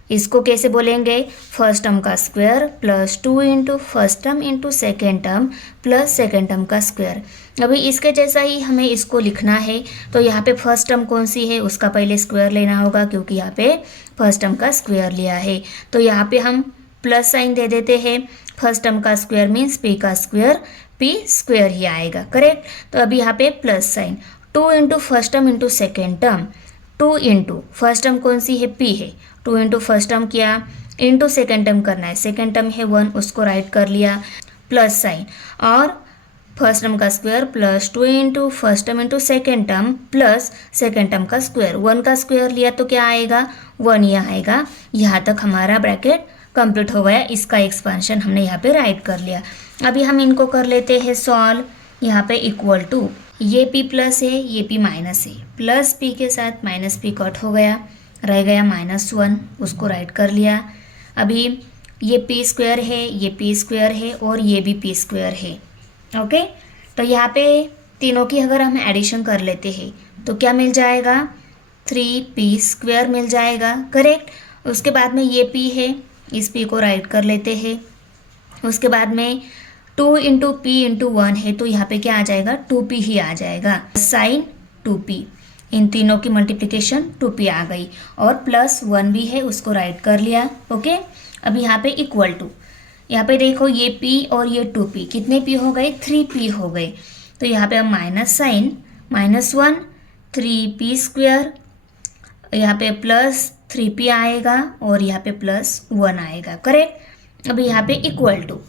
इसको कैसे बोलेंगे, फर्स्ट टर्म का square plus 2 into first term into second term plus second term का स्क्वायर। अभी इसके जैसा ही हमें इसको लिखना है, तो यहाँ पे फर्स्ट टर्म कौन सी है उसका पहले स्क्वायर लेना होगा, क्योंकि यहाँ पे फर्स्ट टर्म का स्क्वायर लिया है, तो यहाँ पे हम प्लस साइन दे देते हैं। फर्स्ट टर्म का स्क्वायर मीन्स पी का स्क्वायर, पी स्क्वायर ही आएगा, करेक्ट। तो अभी यहाँ पे plus sign, 2 into first term into second term, 2 into first term कौन सी है, पी है, 2 इंटू फर्स्ट टर्म किया, इंटू सेकेंड टर्म करना है, सेकेंड टर्म है 1, उसको राइट कर लिया, प्लस साइन, और फर्स्ट टर्म का square plus 2 into first term into second term plus second term का स्क्वायर, 1 का स्क्वायर लिया तो क्या आएगा, 1 ही आएगा। यहाँ तक हमारा ब्रैकेट कंप्लीट हो गया, इसका एक्सपेंशन हमने यहाँ पे राइट कर लिया। अभी हम इनको कर लेते हैं सॉल्व। यहाँ पे इक्वल टू, ये p प्लस है, ये p माइनस है, प्लस p के साथ माइनस p कट हो गया, रह गया -1, उसको राइट कर लिया। अभी ये p स्क्वायर है, ये p स्क्वायर है, और ये भी p स्क्वायर है। ओके, तो यहाँ पे तीनों की अगर हम एडिशन कर लेते हैं तो क्या मिल जाएगा, 3p स्क्वायर मिल जाएगा, करेक्ट। उसके बाद में ये p है, इस p को राइट कर लेते हैं। उसके बाद में 2 इंटू पी इंटू 1 है, तो यहाँ पे क्या आ जाएगा, 2p ही आ जाएगा, साइन 2p, इन तीनों की मल्टीप्लिकेशन 2p आ गई, और प्लस 1 भी है, उसको राइट कर लिया। ओके, अब यहाँ पे इक्वल टू, यहाँ पे देखो ये p और ये 2p, कितने p हो गए, 3p हो गए, तो यहाँ पे हम माइनस साइन, -1, 3p स्क्वायर, यहाँ पे प्लस 3p आएगा, और यहाँ पे प्लस 1 आएगा, करेक्ट। अब यहाँ पे इक्वल टू,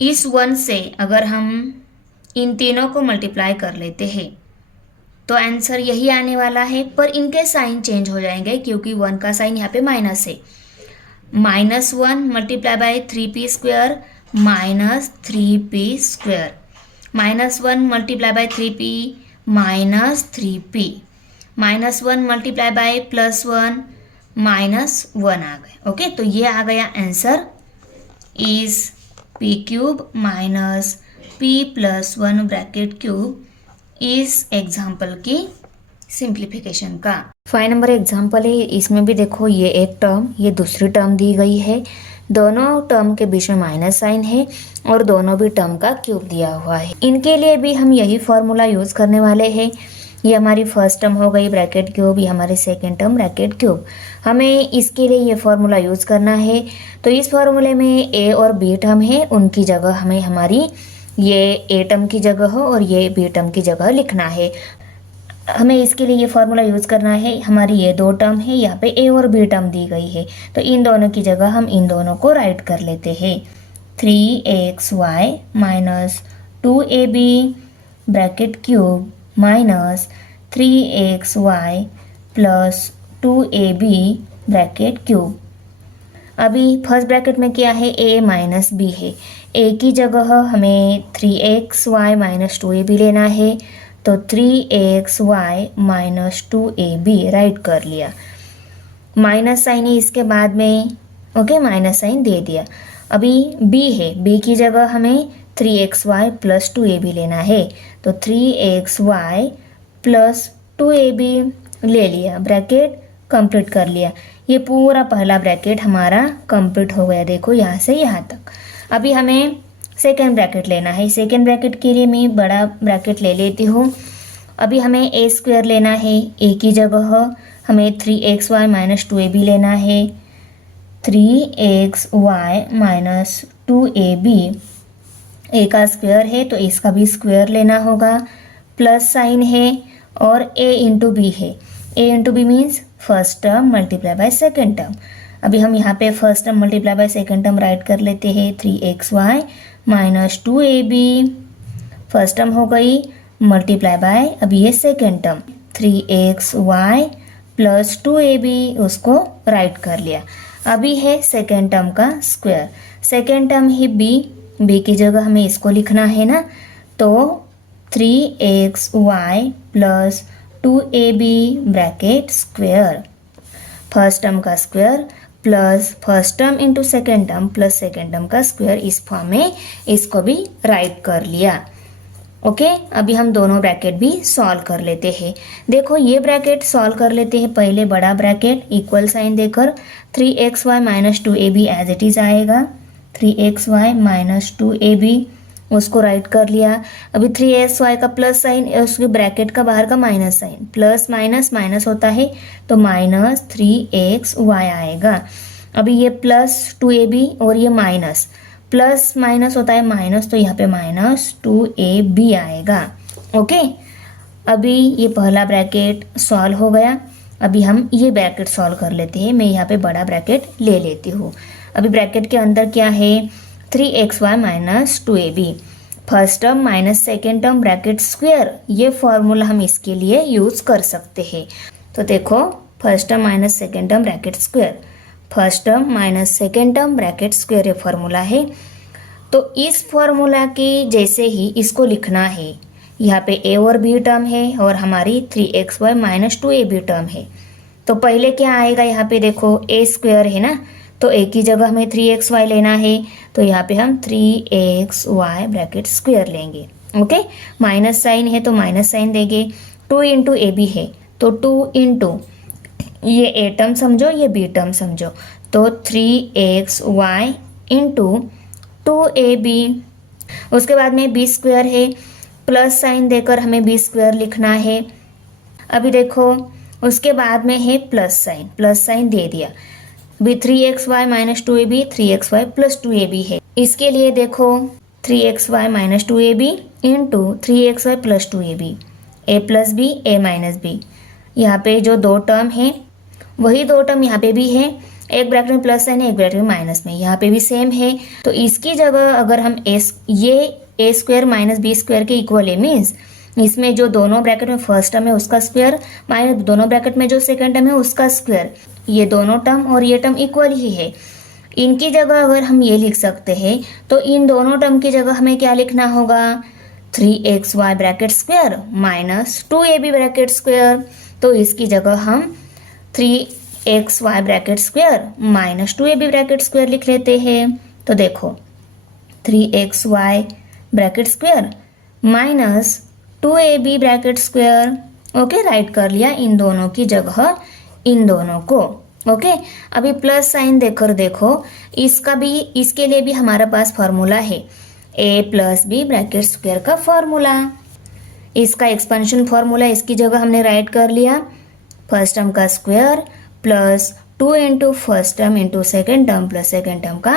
इस 1 से अगर हम इन तीनों को मल्टीप्लाई कर लेते हैं तो आंसर यही आने वाला है, पर इनके साइन चेंज हो जाएंगे, क्योंकि 1 का साइन यहाँ पे माइनस है। -1 multiply by 3p square minus 3p square, -1 multiply by 3p minus 3p, -1 multiply by +1 -1 आ गए। ओके, तो ये आ गया answer is p cube minus p plus 1 bracket cube, इस एग्जाम्पल की सिंप्लीफिकेशन का। 5 नंबर एग्जाम्पल है, इसमें भी देखो ये एक टर्म, ये दूसरी टर्म दी गई है, दोनों टर्म के बीच में माइनस साइन है, और दोनों भी टर्म का क्यूब दिया हुआ है। इनके लिए भी हम यही फॉर्मूला यूज़ करने वाले हैं। ये हमारी फर्स्ट टर्म हो गई ब्रैकेट क्यूब, ये हमारी सेकेंड टर्म ब्रैकेट क्यूब, हमें इसके लिए ये फॉर्मूला यूज़ करना है। तो इस फॉर्मूले में ए और बी टर्म है, उनकी जगह हमें हमारी ये ए टर्म की जगह हो और ये बी टर्म की जगह लिखना है। हमें इसके लिए ये फार्मूला यूज़ करना है। हमारी ये दो टर्म है, यहाँ पे ए और बी टर्म दी गई है, तो इन दोनों की जगह हम इन दोनों को राइट कर लेते हैं। 3xy minus 2ab bracket cube minus 3xy plus 2ab bracket cube. अभी फर्स्ट ब्रैकेट में क्या है, a माइनस बी है, a की जगह हमें 3xy माइनस 2ab लेना है, तो 3xy माइनस 2ab राइट कर लिया। माइनस साइन है इसके बाद में, ओके, माइनस साइन दे दिया। अभी b है, b की जगह हमें 3xy प्लस 2ab लेना है, तो 3xy प्लस 2ab ले लिया, ब्रैकेट कंप्लीट कर लिया। ये पूरा पहला ब्रैकेट हमारा कंप्लीट हो गया, देखो यहाँ से यहाँ तक। अभी हमें सेकेंड ब्रैकेट लेना है। सेकेंड ब्रैकेट के लिए मैं बड़ा ब्रैकेट ले लेती हूँ। अभी हमें ए स्क्वायर लेना है, ए की जगह हमें 3xy माइनस 2ab लेना है। 3xy माइनस 2ab ए का स्क्वायर है तो इसका भी स्क्वायर लेना होगा, प्लस साइन है और a इंटू बी है। a into b means first term multiply by second term. अभी हम यहाँ पे first term multiply by second term write कर लेते हैं। 3xy minus 2ab first term हो गई, मल्टीप्लाई बाय अभी ये second term 3xy plus 2ab उसको राइट कर लिया। अभी है सेकेंड टर्म का स्क्वायर। सेकेंड टर्म है b की जगह हमें इसको लिखना है ना, तो 3xy plus 2ab bracket square, first term का square plus first term into second term plus second term का स्क्वायर, इस फॉर्म में इसको भी राइट कर लिया। ओके, अभी हम दोनों ब्रैकेट भी सॉल्व कर लेते हैं। देखो ये ब्रैकेट सॉल्व कर लेते हैं। पहले बड़ा ब्रैकेट इक्वल साइन देकर 3xy minus 2ab as it is आएगा। 3xy माइनस 2ab उसको राइट कर लिया। अभी 3xy का प्लस साइन, उसके ब्रैकेट का बाहर का minus sign, plus minus minus होता है तो माइनस 3xy आएगा। अभी ये प्लस 2ab और ये माइनस, प्लस माइनस होता है माइनस, तो यहाँ पे माइनस 2ab आएगा। ओके, अभी ये पहला ब्रैकेट सॉल्व हो गया। अभी हम ये ब्रैकेट सॉल्व कर लेते हैं। मैं यहाँ पे बड़ा ब्रैकेट ले लेती हूँ। अभी ब्रैकेट के अंदर क्या है, 3xy minus 2ab first term minus second term bracket square, ये फॉर्मूला हम इसके लिए यूज़ कर सकते हैं। तो देखो first term minus second term bracket square, first term minus second term bracket square, ये फॉर्मूला है। तो इस फॉर्मूला के जैसे ही इसको लिखना है। यहाँ पे a और b टर्म है और हमारी 3xy माइनस 2ab टर्म है। तो पहले क्या आएगा, यहाँ पे देखो a स्क्वायर है ना, तो a की जगह हमें 3xy लेना है, तो यहाँ पे हम 3xy ब्रैकेट स्क्वायर लेंगे। ओके, माइनस साइन है तो माइनस साइन देंगे। 2 इंटू ए बी है तो 2 इंटू ये a टर्म समझो, ये b टर्म समझो, तो 3xy इंटू 2ab। उसके बाद में b स्क्वायर है, प्लस साइन देकर हमें b स्क्वायर लिखना है। अभी देखो उसके बाद में है प्लस साइन, प्लस साइन दे दिया। अभी 3xy minus 2ab 3xy plus 2ab है। इसके लिए देखो 3xy minus 2ab into 3xy plus 2ab, a plus b a minus b। यहाँ पे जो दो टर्म है वही दो टर्म यहाँ पे भी है, एक ब्रैकेट में प्लस साइन है, एक ब्रैकेट में माइनस में, यहाँ पे भी सेम है। तो इसकी जगह अगर हम ये ए स्क्वायर माइनस बी स्क्वायर के इक्वल है, मीन्स इसमें जो दोनों ब्रैकेट में फर्स्ट टर्म है उसका स्क्वायर माइनस दोनों ब्रैकेट में जो सेकंड टर्म है उसका स्क्वायर, ये दोनों टर्म और ये टर्म इक्वल ही है। इनकी जगह अगर हम ये लिख सकते हैं तो इन दोनों टर्म की जगह हमें क्या लिखना होगा, 3xy bracket square minus 2ab bracket square. तो इसकी जगह हम 3xy bracket square minus 2ab bracket square लिख लेते हैं। तो देखो 3xy bracket square minus 2ab bracket square. Okay, right कर लिया इन दोनों की जगह इन दोनों को। ओके, अभी प्लस साइन देकर देखो, इसका भी, इसके लिए भी हमारे पास फॉर्मूला है, a plus b bracket square का फॉर्मूला। इसका एक्सपेंशन फॉर्मूला इसकी जगह हमने राइट कर लिया, फर्स्ट टर्म का square plus 2 into first term into second term plus second term का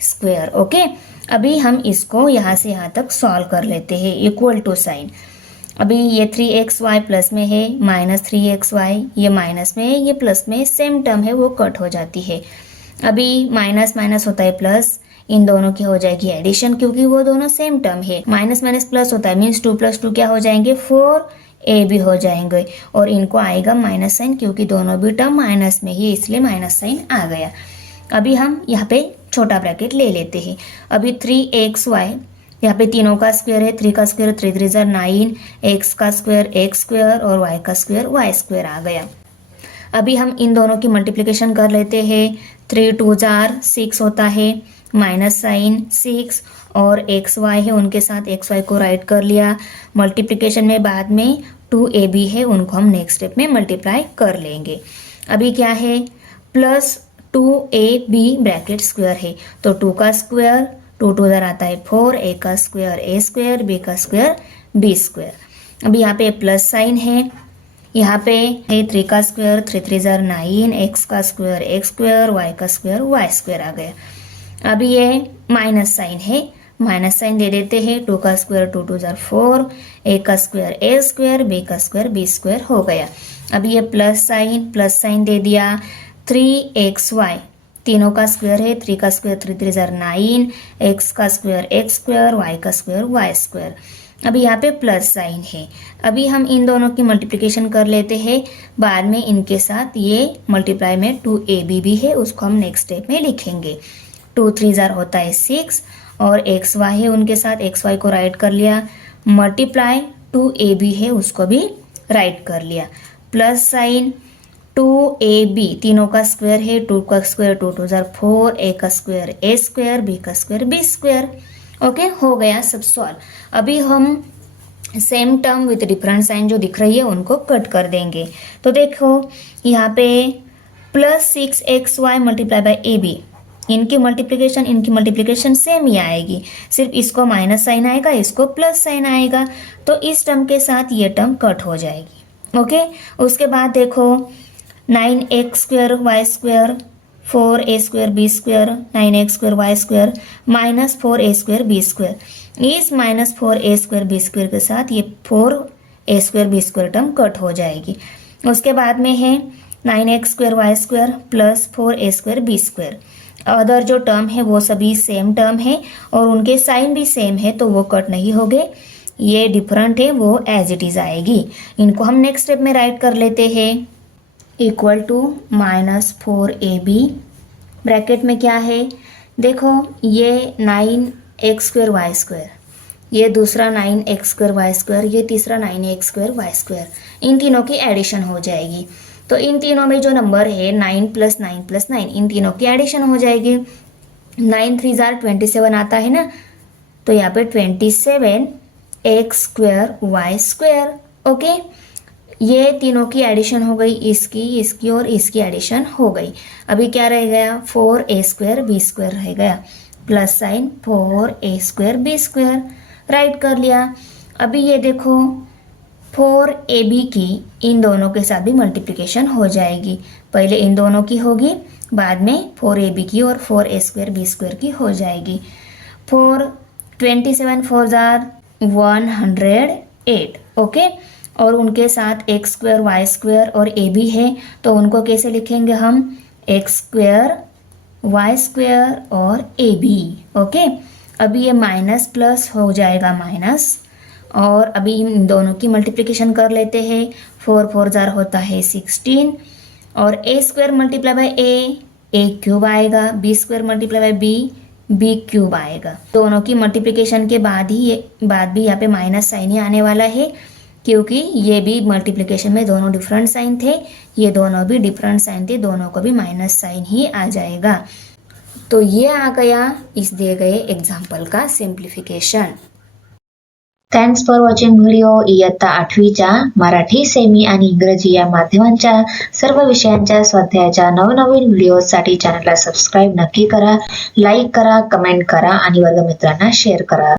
स्क्वायर। ओके, अभी हम इसको यहाँ से यहाँ तक सॉल्व कर लेते हैं। इक्वल टू साइन, अभी ये 3xy प्लस में है, माइनस 3xy, ये माइनस में है, ये प्लस में, सेम टर्म है वो कट हो जाती है। अभी माइनस माइनस होता है प्लस, इन दोनों की हो जाएगी एडिशन क्योंकि वो दोनों सेम टर्म है। माइनस माइनस प्लस होता है, मीन्स 2 + 2 क्या हो जाएंगे, 4ab हो जाएंगे, और इनको आएगा माइनस साइन क्योंकि दोनों भी टर्म माइनस में ही, इसलिए माइनस साइन आ गया। अभी हम यहाँ पे छोटा ब्रैकेट ले लेते हैं। अभी 3xy, यहाँ पे तीनों का स्क्वायर है, 3 का स्क्वायर 3 3 = 9, x का स्क्वायर x स्क्वायर और y का स्क्वायर y स्क्वायर आ गया। अभी हम इन दोनों की मल्टीप्लिकेशन कर लेते हैं। 3 × 2 = 6 होता है, माइनस साइन 6 और xy है, उनके साथ xy को राइट कर लिया। मल्टीप्लिकेशन में बाद में 2ab है उनको हम नेक्स्ट स्टेप में मल्टीप्लाई कर लेंगे। अभी क्या है, प्लस 2ab ब्रैकेट स्क्वायर है तो 2 का स्क्वायर, 2 टू उधर आता है 4, a का स्क्वायर a स्क्वायर, b का स्क्वायर b स्क्वायर। अभी यहाँ पे प्लस साइन है, यहाँ पे है 3 का स्क्वायर, 3 3 जार 9, x का स्क्वायर x स्क्वायर, y का स्क्वायर y स्क्वायर आ गया। अभी ये माइनस साइन है, माइनस साइन दे देते हैं, 2 का स्क्वायर 2 2 जार 4, a का स्क्वायर a स्क्वायर, b का स्क्वायर b स्क्वायर हो गया। अभी ये प्लस साइन दे दिया, 3xy तीनों का स्क्वायर है, 3 का स्क्वायर 3 3 जार 9, x का स्क्वायर x स्क्वायर, y का स्क्वायर y स्क्वायर। अभी यहाँ पे प्लस साइन है। अभी हम इन दोनों की मल्टीप्लिकेशन कर लेते हैं, बाद में इनके साथ ये मल्टीप्लाई में 2ab भी है उसको हम नेक्स्ट स्टेप में लिखेंगे। 2 3 जार होता है 6 और xy है उनके साथ, xy को राइट कर लिया, मल्टीप्लाई 2ab है उसको भी राइट कर लिया, प्लस साइन 2ab तीनों का स्क्वायर है, 2 का स्क्वायर 2 2 जार 4, a का स्क्वायर a स्क्वायर, b का स्क्वायर b स्क्वायर। ओके, हो गया सब सॉल्व। अभी हम same term with different sign जो दिख रही है उनको कट कर देंगे। तो देखो यहाँ पे plus 6xy multiply by ab, इनकी मल्टीप्लिकेशन सेम ही आएगी, सिर्फ इसको माइनस साइन आएगा, इसको प्लस साइन आएगा, तो इस टर्म के साथ ये टर्म कट हो जाएगी। ओके, उसके बाद देखो 9x square y square, 4a square b square, 9x square y square minus 4a square b square. इस minus 4a square b square के साथ ये 4a square b square term cut हो जाएगी। उसके बाद में है 9x square y square plus 4a square b square. Other जो टर्म है वो सभी सेम टर्म है और उनके साइन भी सेम है तो वो कट नहीं हो गए, ये डिफरेंट है वो एज इट इज आएगी। इनको हम नेक्स्ट स्टेप में राइट कर लेते हैं, इक्वल टू -4ab ब्रैकेट में क्या है, देखो ये 9x स्क्वायर y स्क्वायर, ये दूसरा 9x स्क्वायर y स्क्वायर, ये तीसरा 9x स्क्वायर y स्क्वायर, इन तीनों की एडिशन हो जाएगी। तो इन तीनों में जो नंबर है 9 + 9 + 9, इन तीनों की एडिशन हो जाएगी। 9 3 जार 27 आता है ना, तो यहाँ पे 27x square y square. Okay, ये तीनों की एडिशन हो गई, इसकी और इसकी एडिशन हो गई। अभी क्या रह गया, 4a स्क्वायर b स्क्वायर रह गया, plus sign 4a square b square right कर लिया। अभी ये देखो 4ab की इन दोनों के साथ भी मल्टीप्लिकेशन हो जाएगी, पहले इन दोनों की होगी, बाद में 4ab की और 4a स्क्वायर b स्क्वायर की हो जाएगी। 27 4 जार 108। ओके, और उनके साथ x स्क्वायर y स्क्वायर और a भी है, तो उनको कैसे लिखेंगे हम, x स्क्वायर y स्क्वायर और a भी। ओके, अभी ये माइनस प्लस हो जाएगा माइनस, और अभी इन दोनों की मल्टीप्लिकेशन कर लेते हैं। 4 4 जार होता है 16 और a square multiply by a cube आएगा, b square multiply by b cube आएगा। दोनों की मल्टीप्लिकेशन के बाद भी यहाँ पे माइनस साइन ही आने वाला है, क्योंकि ये भी मल्टीप्लिकेशन में दोनों डिफरेंट साइन थे, ये दोनों भी डिफरेंट साइन थे, दोनों को भी माइनस साइन ही आ जाएगा। तो ये आ गया इस दिए गए एग्जाम्पल का simplification. Thanks for watching video. इयत्ता 8वीच्या मराठी, सेमी आणि इंग्रजी या माध्यमांच्या सर्व विषयांच्या स्वाध्यायाच्या नवनवीन व्हिडिओसाठी चॅनलला सबस्क्राईब नक्की करा, लाईक करा, कमेंट करा आणि वर्गमित्रांना शेअर करा।